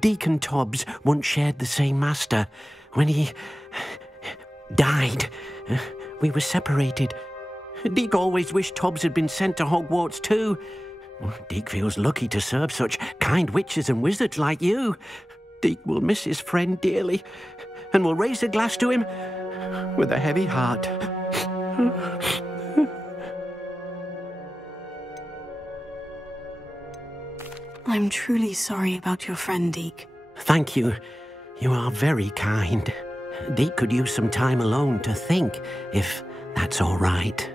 Deke and Tobbs once shared the same master. When he died, we were separated. Deke always wished Tobbs had been sent to Hogwarts too. Deke feels lucky to serve such kind witches and wizards like you. Deke will miss his friend dearly, and will raise a glass to him with a heavy heart. I'm truly sorry about your friend, Deke. Thank you. You are very kind. Deke could use some time alone to think, if that's all right.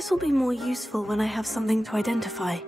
This will be more useful when I have something to identify.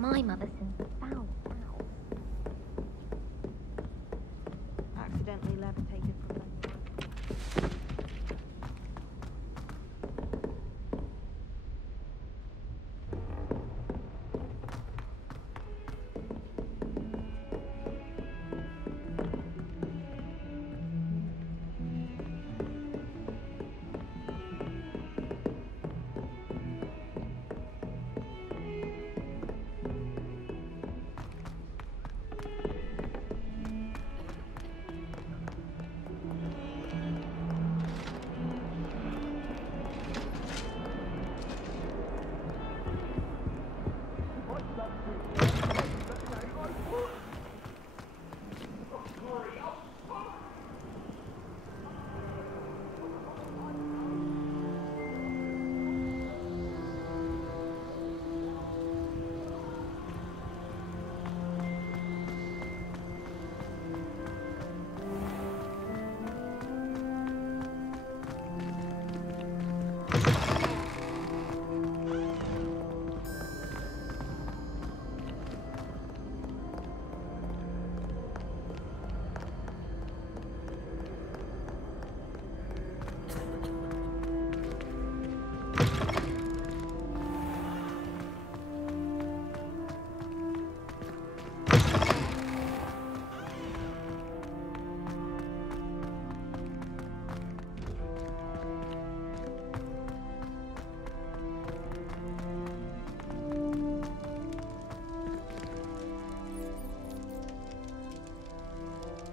my mother sings the foul sound. Accidentally levitated from them.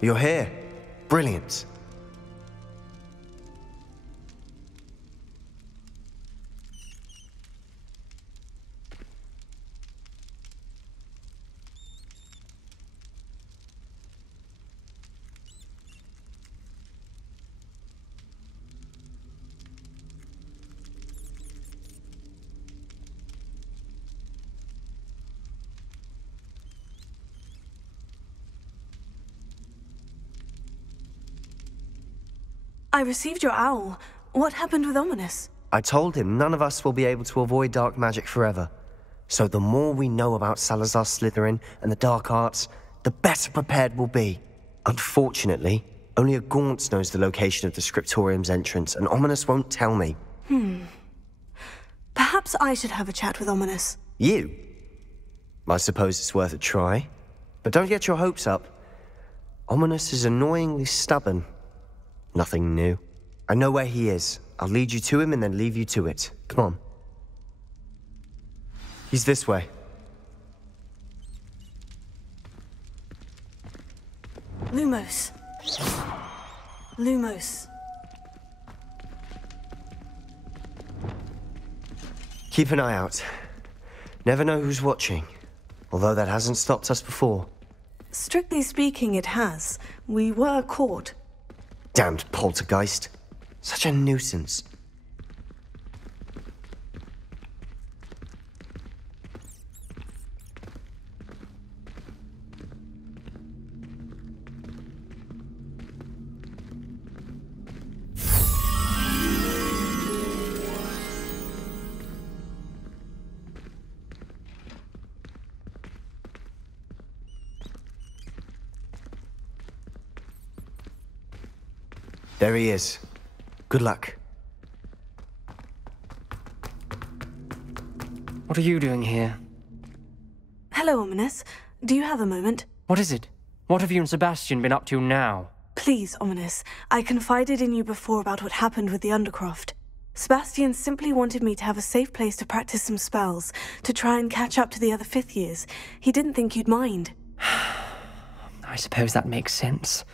You're here. Brilliant. I received your owl. What happened with Ominous? I told him none of us will be able to avoid dark magic forever. So the more we know about Salazar Slytherin and the dark arts, the better prepared we'll be. Unfortunately, only a Gaunt knows the location of the Scriptorium's entrance, and Ominous won't tell me. Perhaps I should have a chat with Ominous. You? I suppose it's worth a try. But don't get your hopes up. Ominous is annoyingly stubborn. Nothing new. I know where he is. I'll lead you to him and then leave you to it. Come on. He's this way. Lumos. Lumos. Keep an eye out. Never know who's watching. Although that hasn't stopped us before. Strictly speaking, it has. We were caught. Damned poltergeist. Such a nuisance. There he is. Good luck. What are you doing here? Hello, Ominous. Do you have a moment? What is it? What have you and Sebastian been up to now? Please, Ominous. I confided in you before about what happened with the Undercroft. Sebastian simply wanted me to have a safe place to practice some spells, to try and catch up to the other fifth years. He didn't think you'd mind. I suppose that makes sense.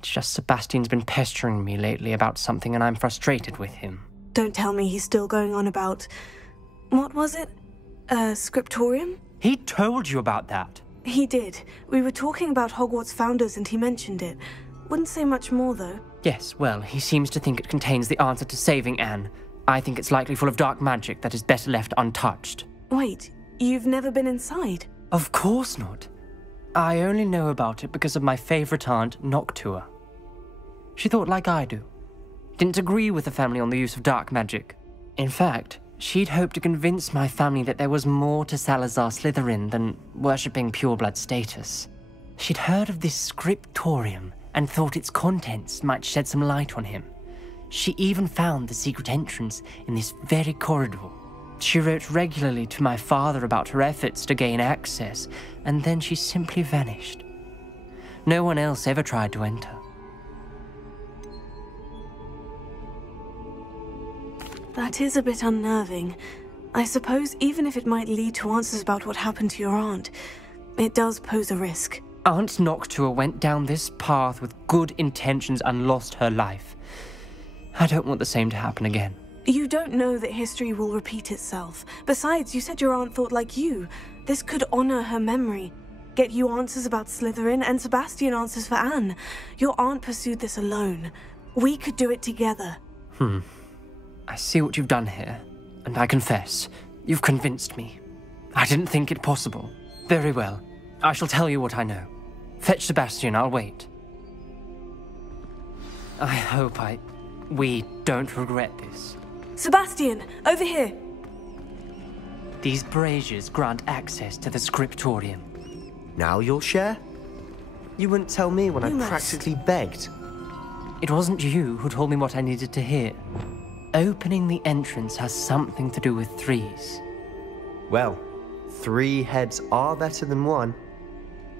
It's just Sebastian's been pestering me lately about something and I'm frustrated with him. Don't tell me he's still going on about... What was it? Scriptorium? He told you about that? He did. We were talking about Hogwarts founders and he mentioned it. Wouldn't say much more, though. Yes, well, he seems to think it contains the answer to saving Anne. I think it's likely full of dark magic that is better left untouched. Wait, you've never been inside? Of course not. I only know about it because of my favourite aunt, Noctua. She thought like I do. Didn't agree with the family on the use of dark magic. In fact, She'd hoped to convince my family that there was more to Salazar Slytherin than worshipping pureblood status. She'd heard of this scriptorium and thought its contents might shed some light on him. She even found the secret entrance in this very corridor. She wrote regularly to my father about her efforts to gain access, and then she simply vanished. No one else ever tried to enter. That is a bit unnerving. I suppose even if it might lead to answers about what happened to your aunt, it does pose a risk. Aunt Noctua went down this path with good intentions and lost her life. I don't want the same to happen again. You don't know that history will repeat itself. Besides, you said your aunt thought like you. This could honor her memory. Get you answers about Slytherin, and Sebastian answers for Anne. Your aunt pursued this alone. We could do it together. I see what you've done here, and I confess, you've convinced me. I didn't think it possible. Very well. I shall tell you what I know. Fetch Sebastian, I'll wait. I hope we don't regret this. Sebastian, over here! These braziers grant access to the scriptorium. Now you'll share? You wouldn't tell me when You I must. practically begged. It wasn't you who told me what I needed to hear. Opening the entrance has something to do with threes. Well, 3 heads are better than 1.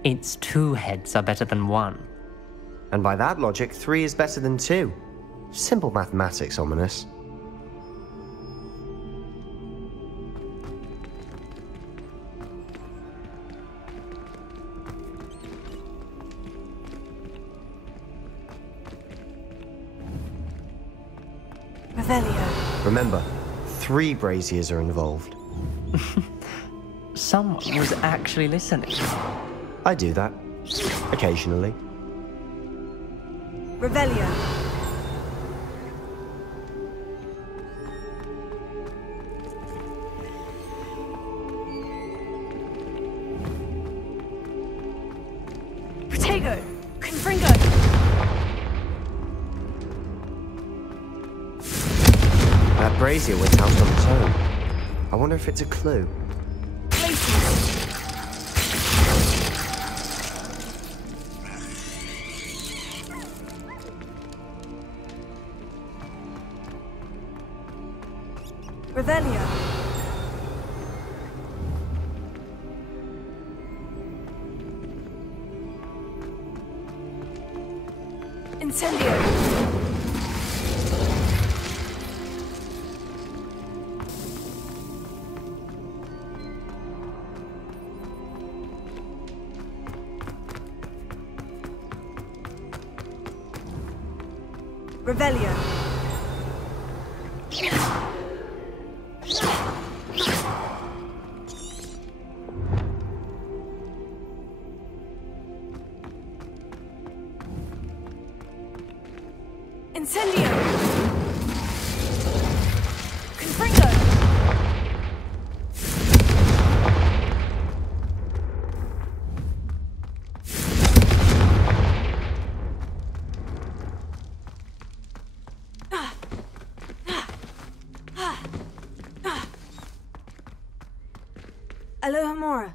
It's 2 heads are better than 1. And by that logic, 3 is better than 2. Simple mathematics, Ominous. Revelio. Remember, 3 braziers are involved. Someone was actually listening. I do that. Occasionally. Revelio. Protego! Confringo! That brazier went out on its own. I wonder if it's a clue. Revelio. Incendio. Revelio. Incendio. Confringo. Alohomora.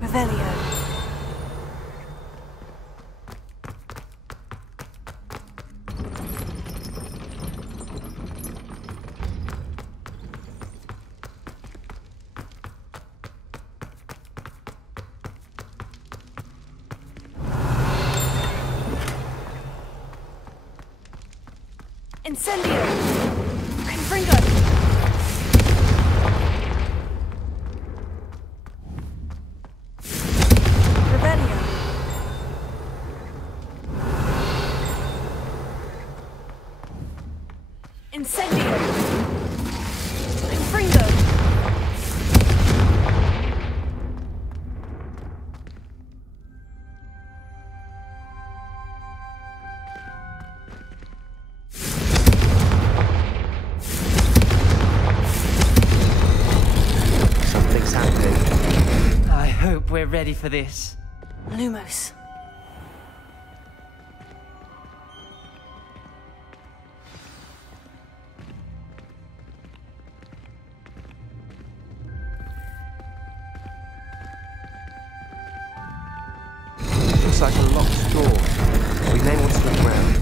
Revelio. Incendio! Confringo! Revelio! Incendio! Confringo! Something's happening. I hope we're ready for this. Lumos. Looks like a locked door. We may want to look around.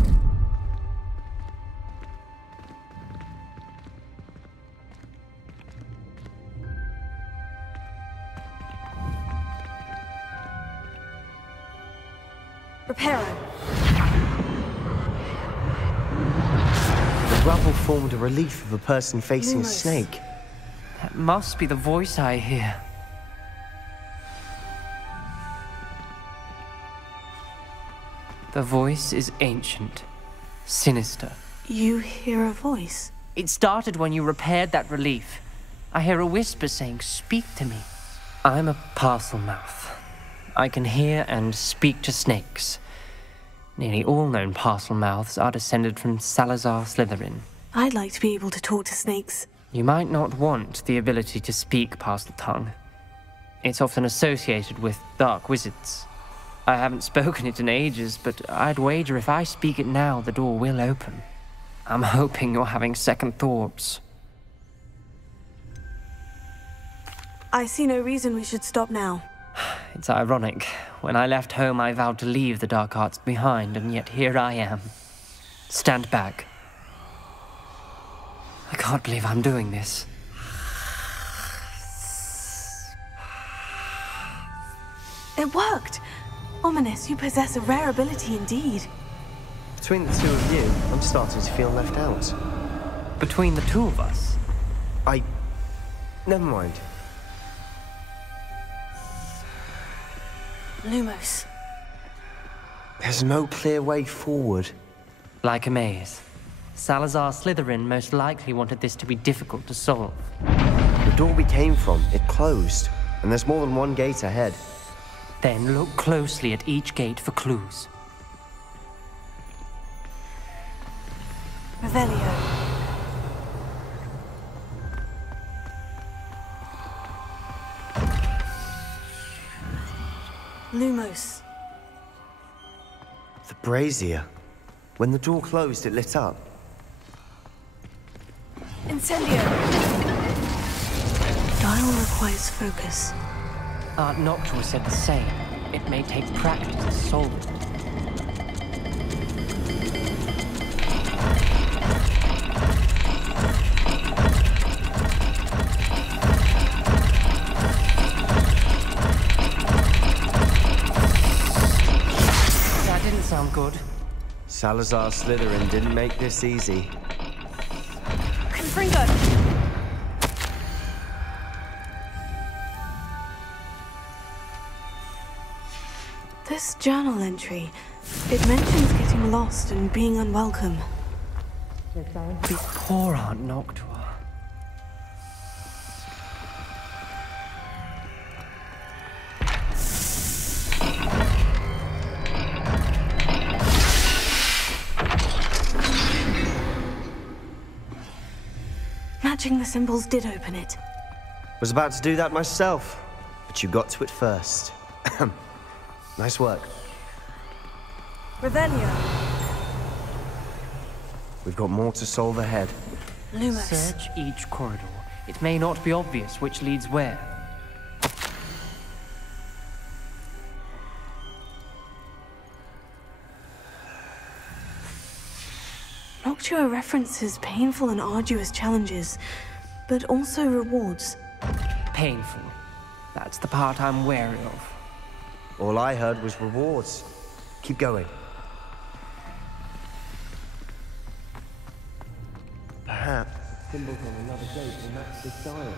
Reparo. The rubble formed a relief of a person facing a Lumos. snake. That must be the voice I hear. The voice is ancient, sinister. You hear a voice? It started when you repaired that relief. I hear a whisper saying, "Speak to me." I'm a parcel mouth. I can hear and speak to snakes. Nearly all known parcel mouths are descended from Salazar Slytherin. I'd like to be able to talk to snakes. You might not want the ability to speak parcel tongue. It's often associated with dark wizards. I haven't spoken it in ages, but I'd wager if I speak it now, the door will open. I'm hoping you're having second thoughts. I see no reason we should stop now. It's ironic. When I left home, I vowed to leave the dark arts behind, and yet here I am. Stand back. I can't believe I'm doing this. It worked! Ominous, you possess a rare ability indeed. Between the two of you, I'm starting to feel left out. Between the two of us? Never mind. Lumos. There's no clear way forward. Like a maze. Salazar Slytherin most likely wanted this to be difficult to solve. The door we came from, it closed. And there's more than one gate ahead. Then look closely at each gate for clues. Revelio. Lumos. The brazier. When the door closed, it lit up. Incendio. Dial requires focus. Aunt Noctua said the same. It may take practice to solve it. That didn't sound good. Salazar Slytherin didn't make this easy. Confringo! This journal entry, it mentions getting lost and being unwelcome. Poor Aunt Noctua. Matching the symbols did open it. Was about to do that myself, but you got to it first. Nice work. Revelio. We've got more to solve ahead. Lumos. Search each corridor. It may not be obvious which leads where. Noctua references painful and arduous challenges, but also rewards. Painful. That's the part I'm wary of. All I heard was rewards. Keep going. Perhaps symbols on another gate will match this dial.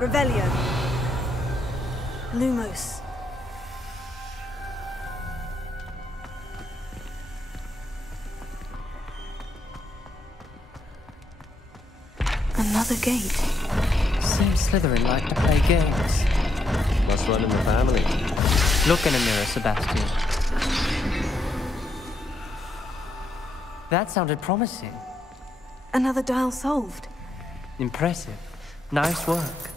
Revelio. Lumos. Another gate. Seems Slytherin like to play games. Must run in the family. Look in a mirror, Sebastian. That sounded promising. Another dial solved. Impressive. Nice work.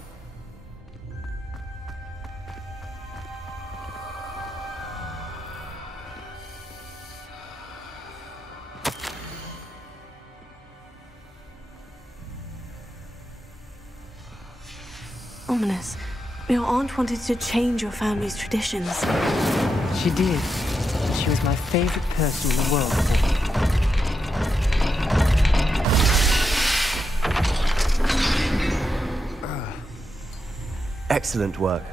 Ominous. Your aunt wanted to change your family's traditions. She did. She was my favorite person in the world. Excellent work.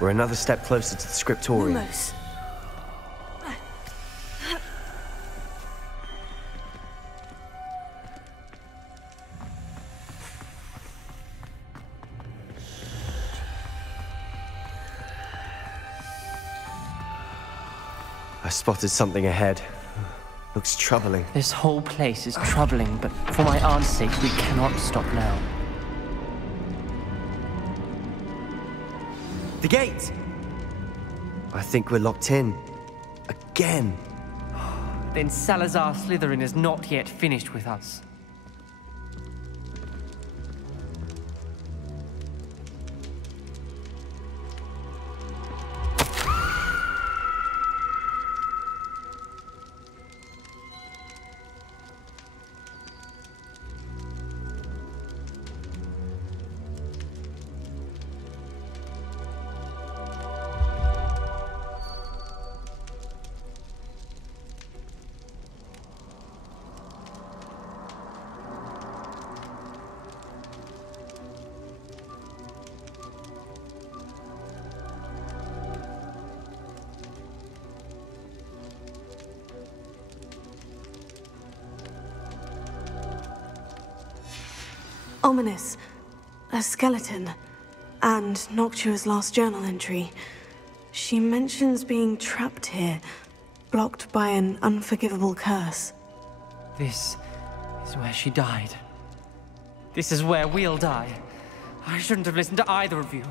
We're another step closer to the scriptorium. Lumos. I spotted something ahead. Looks troubling. This whole place is troubling, but for my aunt's sake, we cannot stop now. The gate! I think we're locked in. Again. Then Salazar Slytherin is not yet finished with us. Ominous. A skeleton. And Noctua's last journal entry. She mentions being trapped here, blocked by an unforgivable curse. This is where she died. This is where we'll die. I shouldn't have listened to either of you.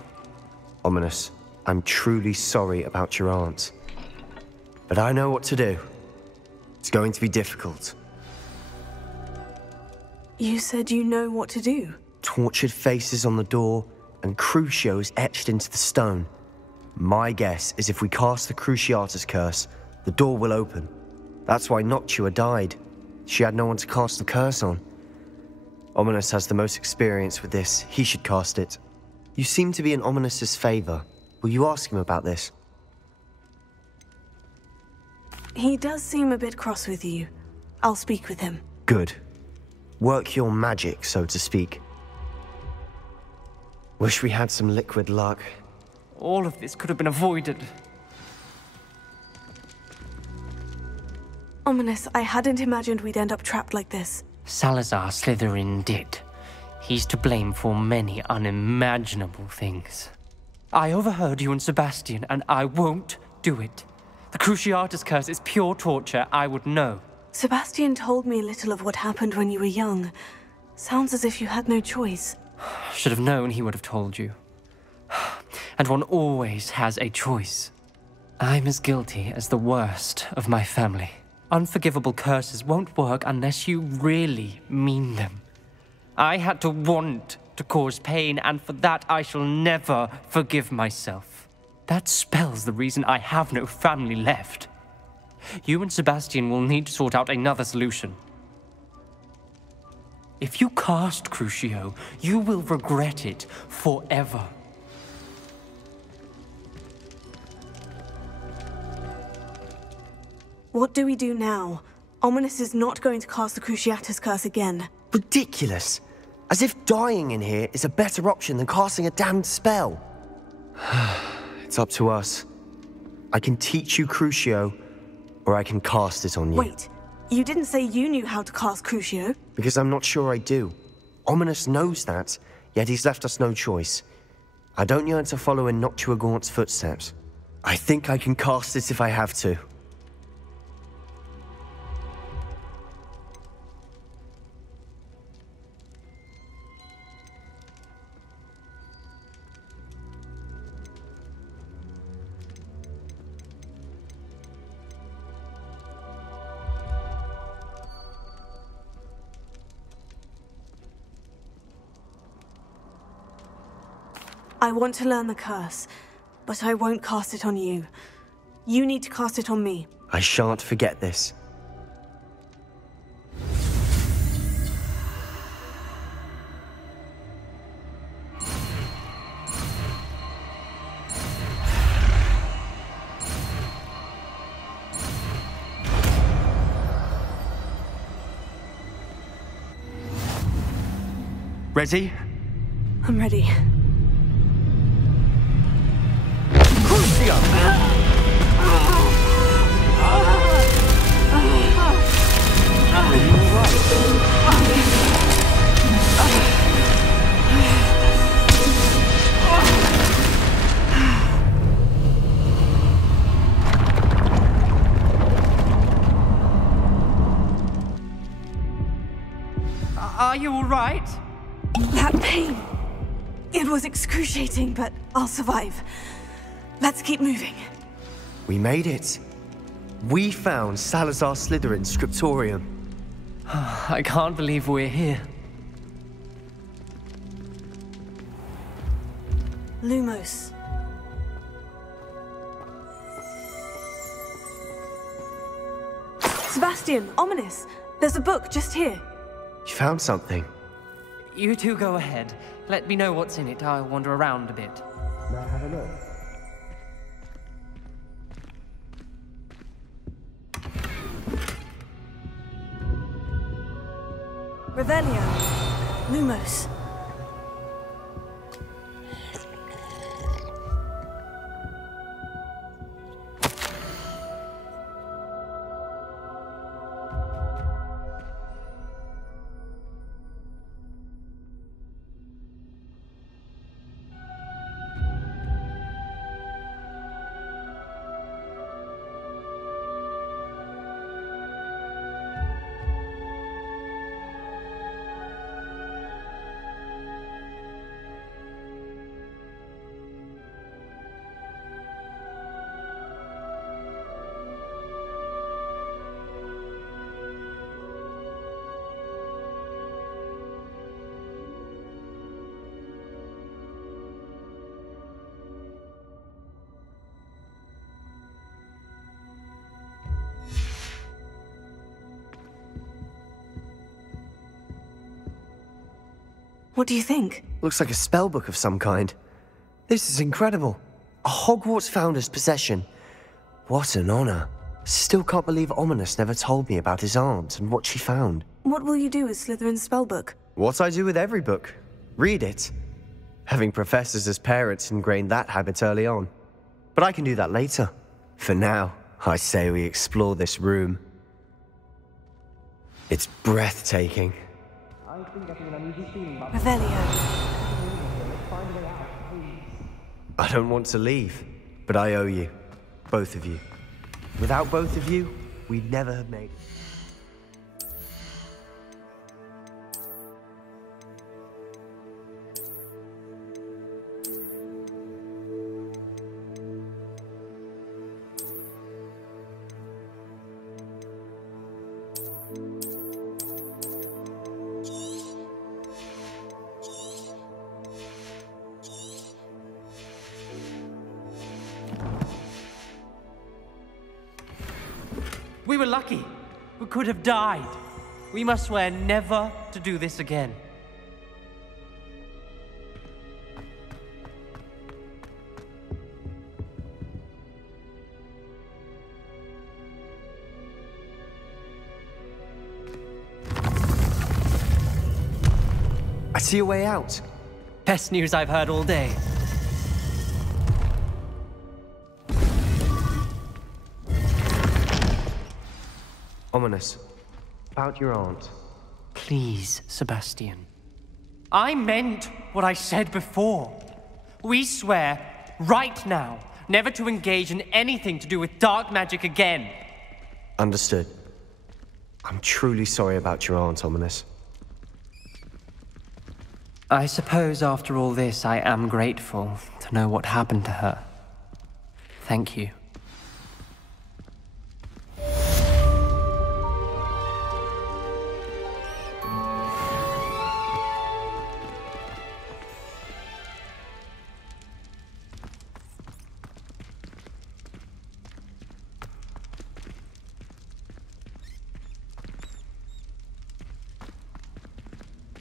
Ominous, I'm truly sorry about your aunt. But I know what to do. It's going to be difficult. You said you know what to do. Tortured faces on the door and Crucios etched into the stone. My guess is if we cast the Cruciatus curse, the door will open. That's why Noctua died. She had no one to cast the curse on. Ominous has the most experience with this. He should cast it. You seem to be in Ominous's favor. Will you ask him about this? He does seem a bit cross with you. I'll speak with him. Good. Work your magic, so to speak. Wish we had some liquid luck. All of this could have been avoided. Ominous, I hadn't imagined we'd end up trapped like this. Salazar Slytherin did. He's to blame for many unimaginable things. I overheard you and Sebastian, and I won't do it. The Cruciatus curse is pure torture, I would know. Sebastian told me a little of what happened when you were young. Sounds as if you had no choice. Should have known he would have told you. And one always has a choice. I'm as guilty as the worst of my family. Unforgivable curses won't work unless you really mean them. I had to want to cause pain, and for that I shall never forgive myself. That spell's the reason I have no family left. You and Sebastian will need to sort out another solution. If you cast Crucio, you will regret it forever. What do we do now? Ominous is not going to cast the Cruciatus Curse again. Ridiculous. As if dying in here is a better option than casting a damned spell. It's up to us. I can teach you Crucio, or I can cast it on you. Wait, you didn't say you knew how to cast Crucio? Because I'm not sure I do. Ominous knows that, yet he's left us no choice. I don't yearn to follow in Noctua Gaunt's footsteps. I think I can cast it if I have to. I want to learn the curse, but I won't cast it on you. You need to cast it on me. I shan't forget this. Ready? I'm ready. Are you all right? That pain. It was excruciating, but I'll survive. Let's keep moving. We made it. We found Salazar Slytherin's scriptorium. I can't believe we're here. Lumos. Sebastian, Ominous. There's a book just here. You found something. You two go ahead. Let me know what's in it. I'll wander around a bit. May I have a look? Revelio. Lumos. What do you think? Looks like a spellbook of some kind. This is incredible. A Hogwarts founder's possession. What an honor. Still can't believe Ominous never told me about his aunt and what she found. What will you do with Slytherin's spellbook? What I do with every book. Read it. Having professors as parents ingrained that habit early on. But I can do that later. For now, I say we explore this room. It's breathtaking. Revelio. I don't want to leave, but I owe you. Both of you. Without both of you, we'd never have made it. We were lucky. We could have died. We must swear never to do this again. I see a way out. Best news I've heard all day. Ominous. About your aunt. Please, Sebastian. I meant what I said before. We swear, right now, never to engage in anything to do with dark magic again. Understood. I'm truly sorry about your aunt, Ominous. I suppose after all this, I am grateful to know what happened to her. Thank you.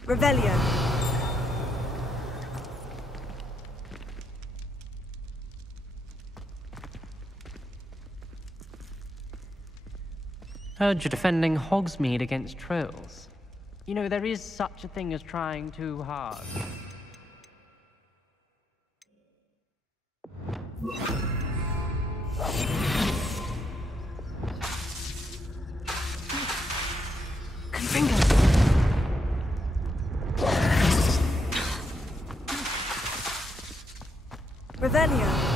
Revelio. Heard you're defending Hogsmeade against trolls. You know, there is such a thing as trying too hard. Revelio.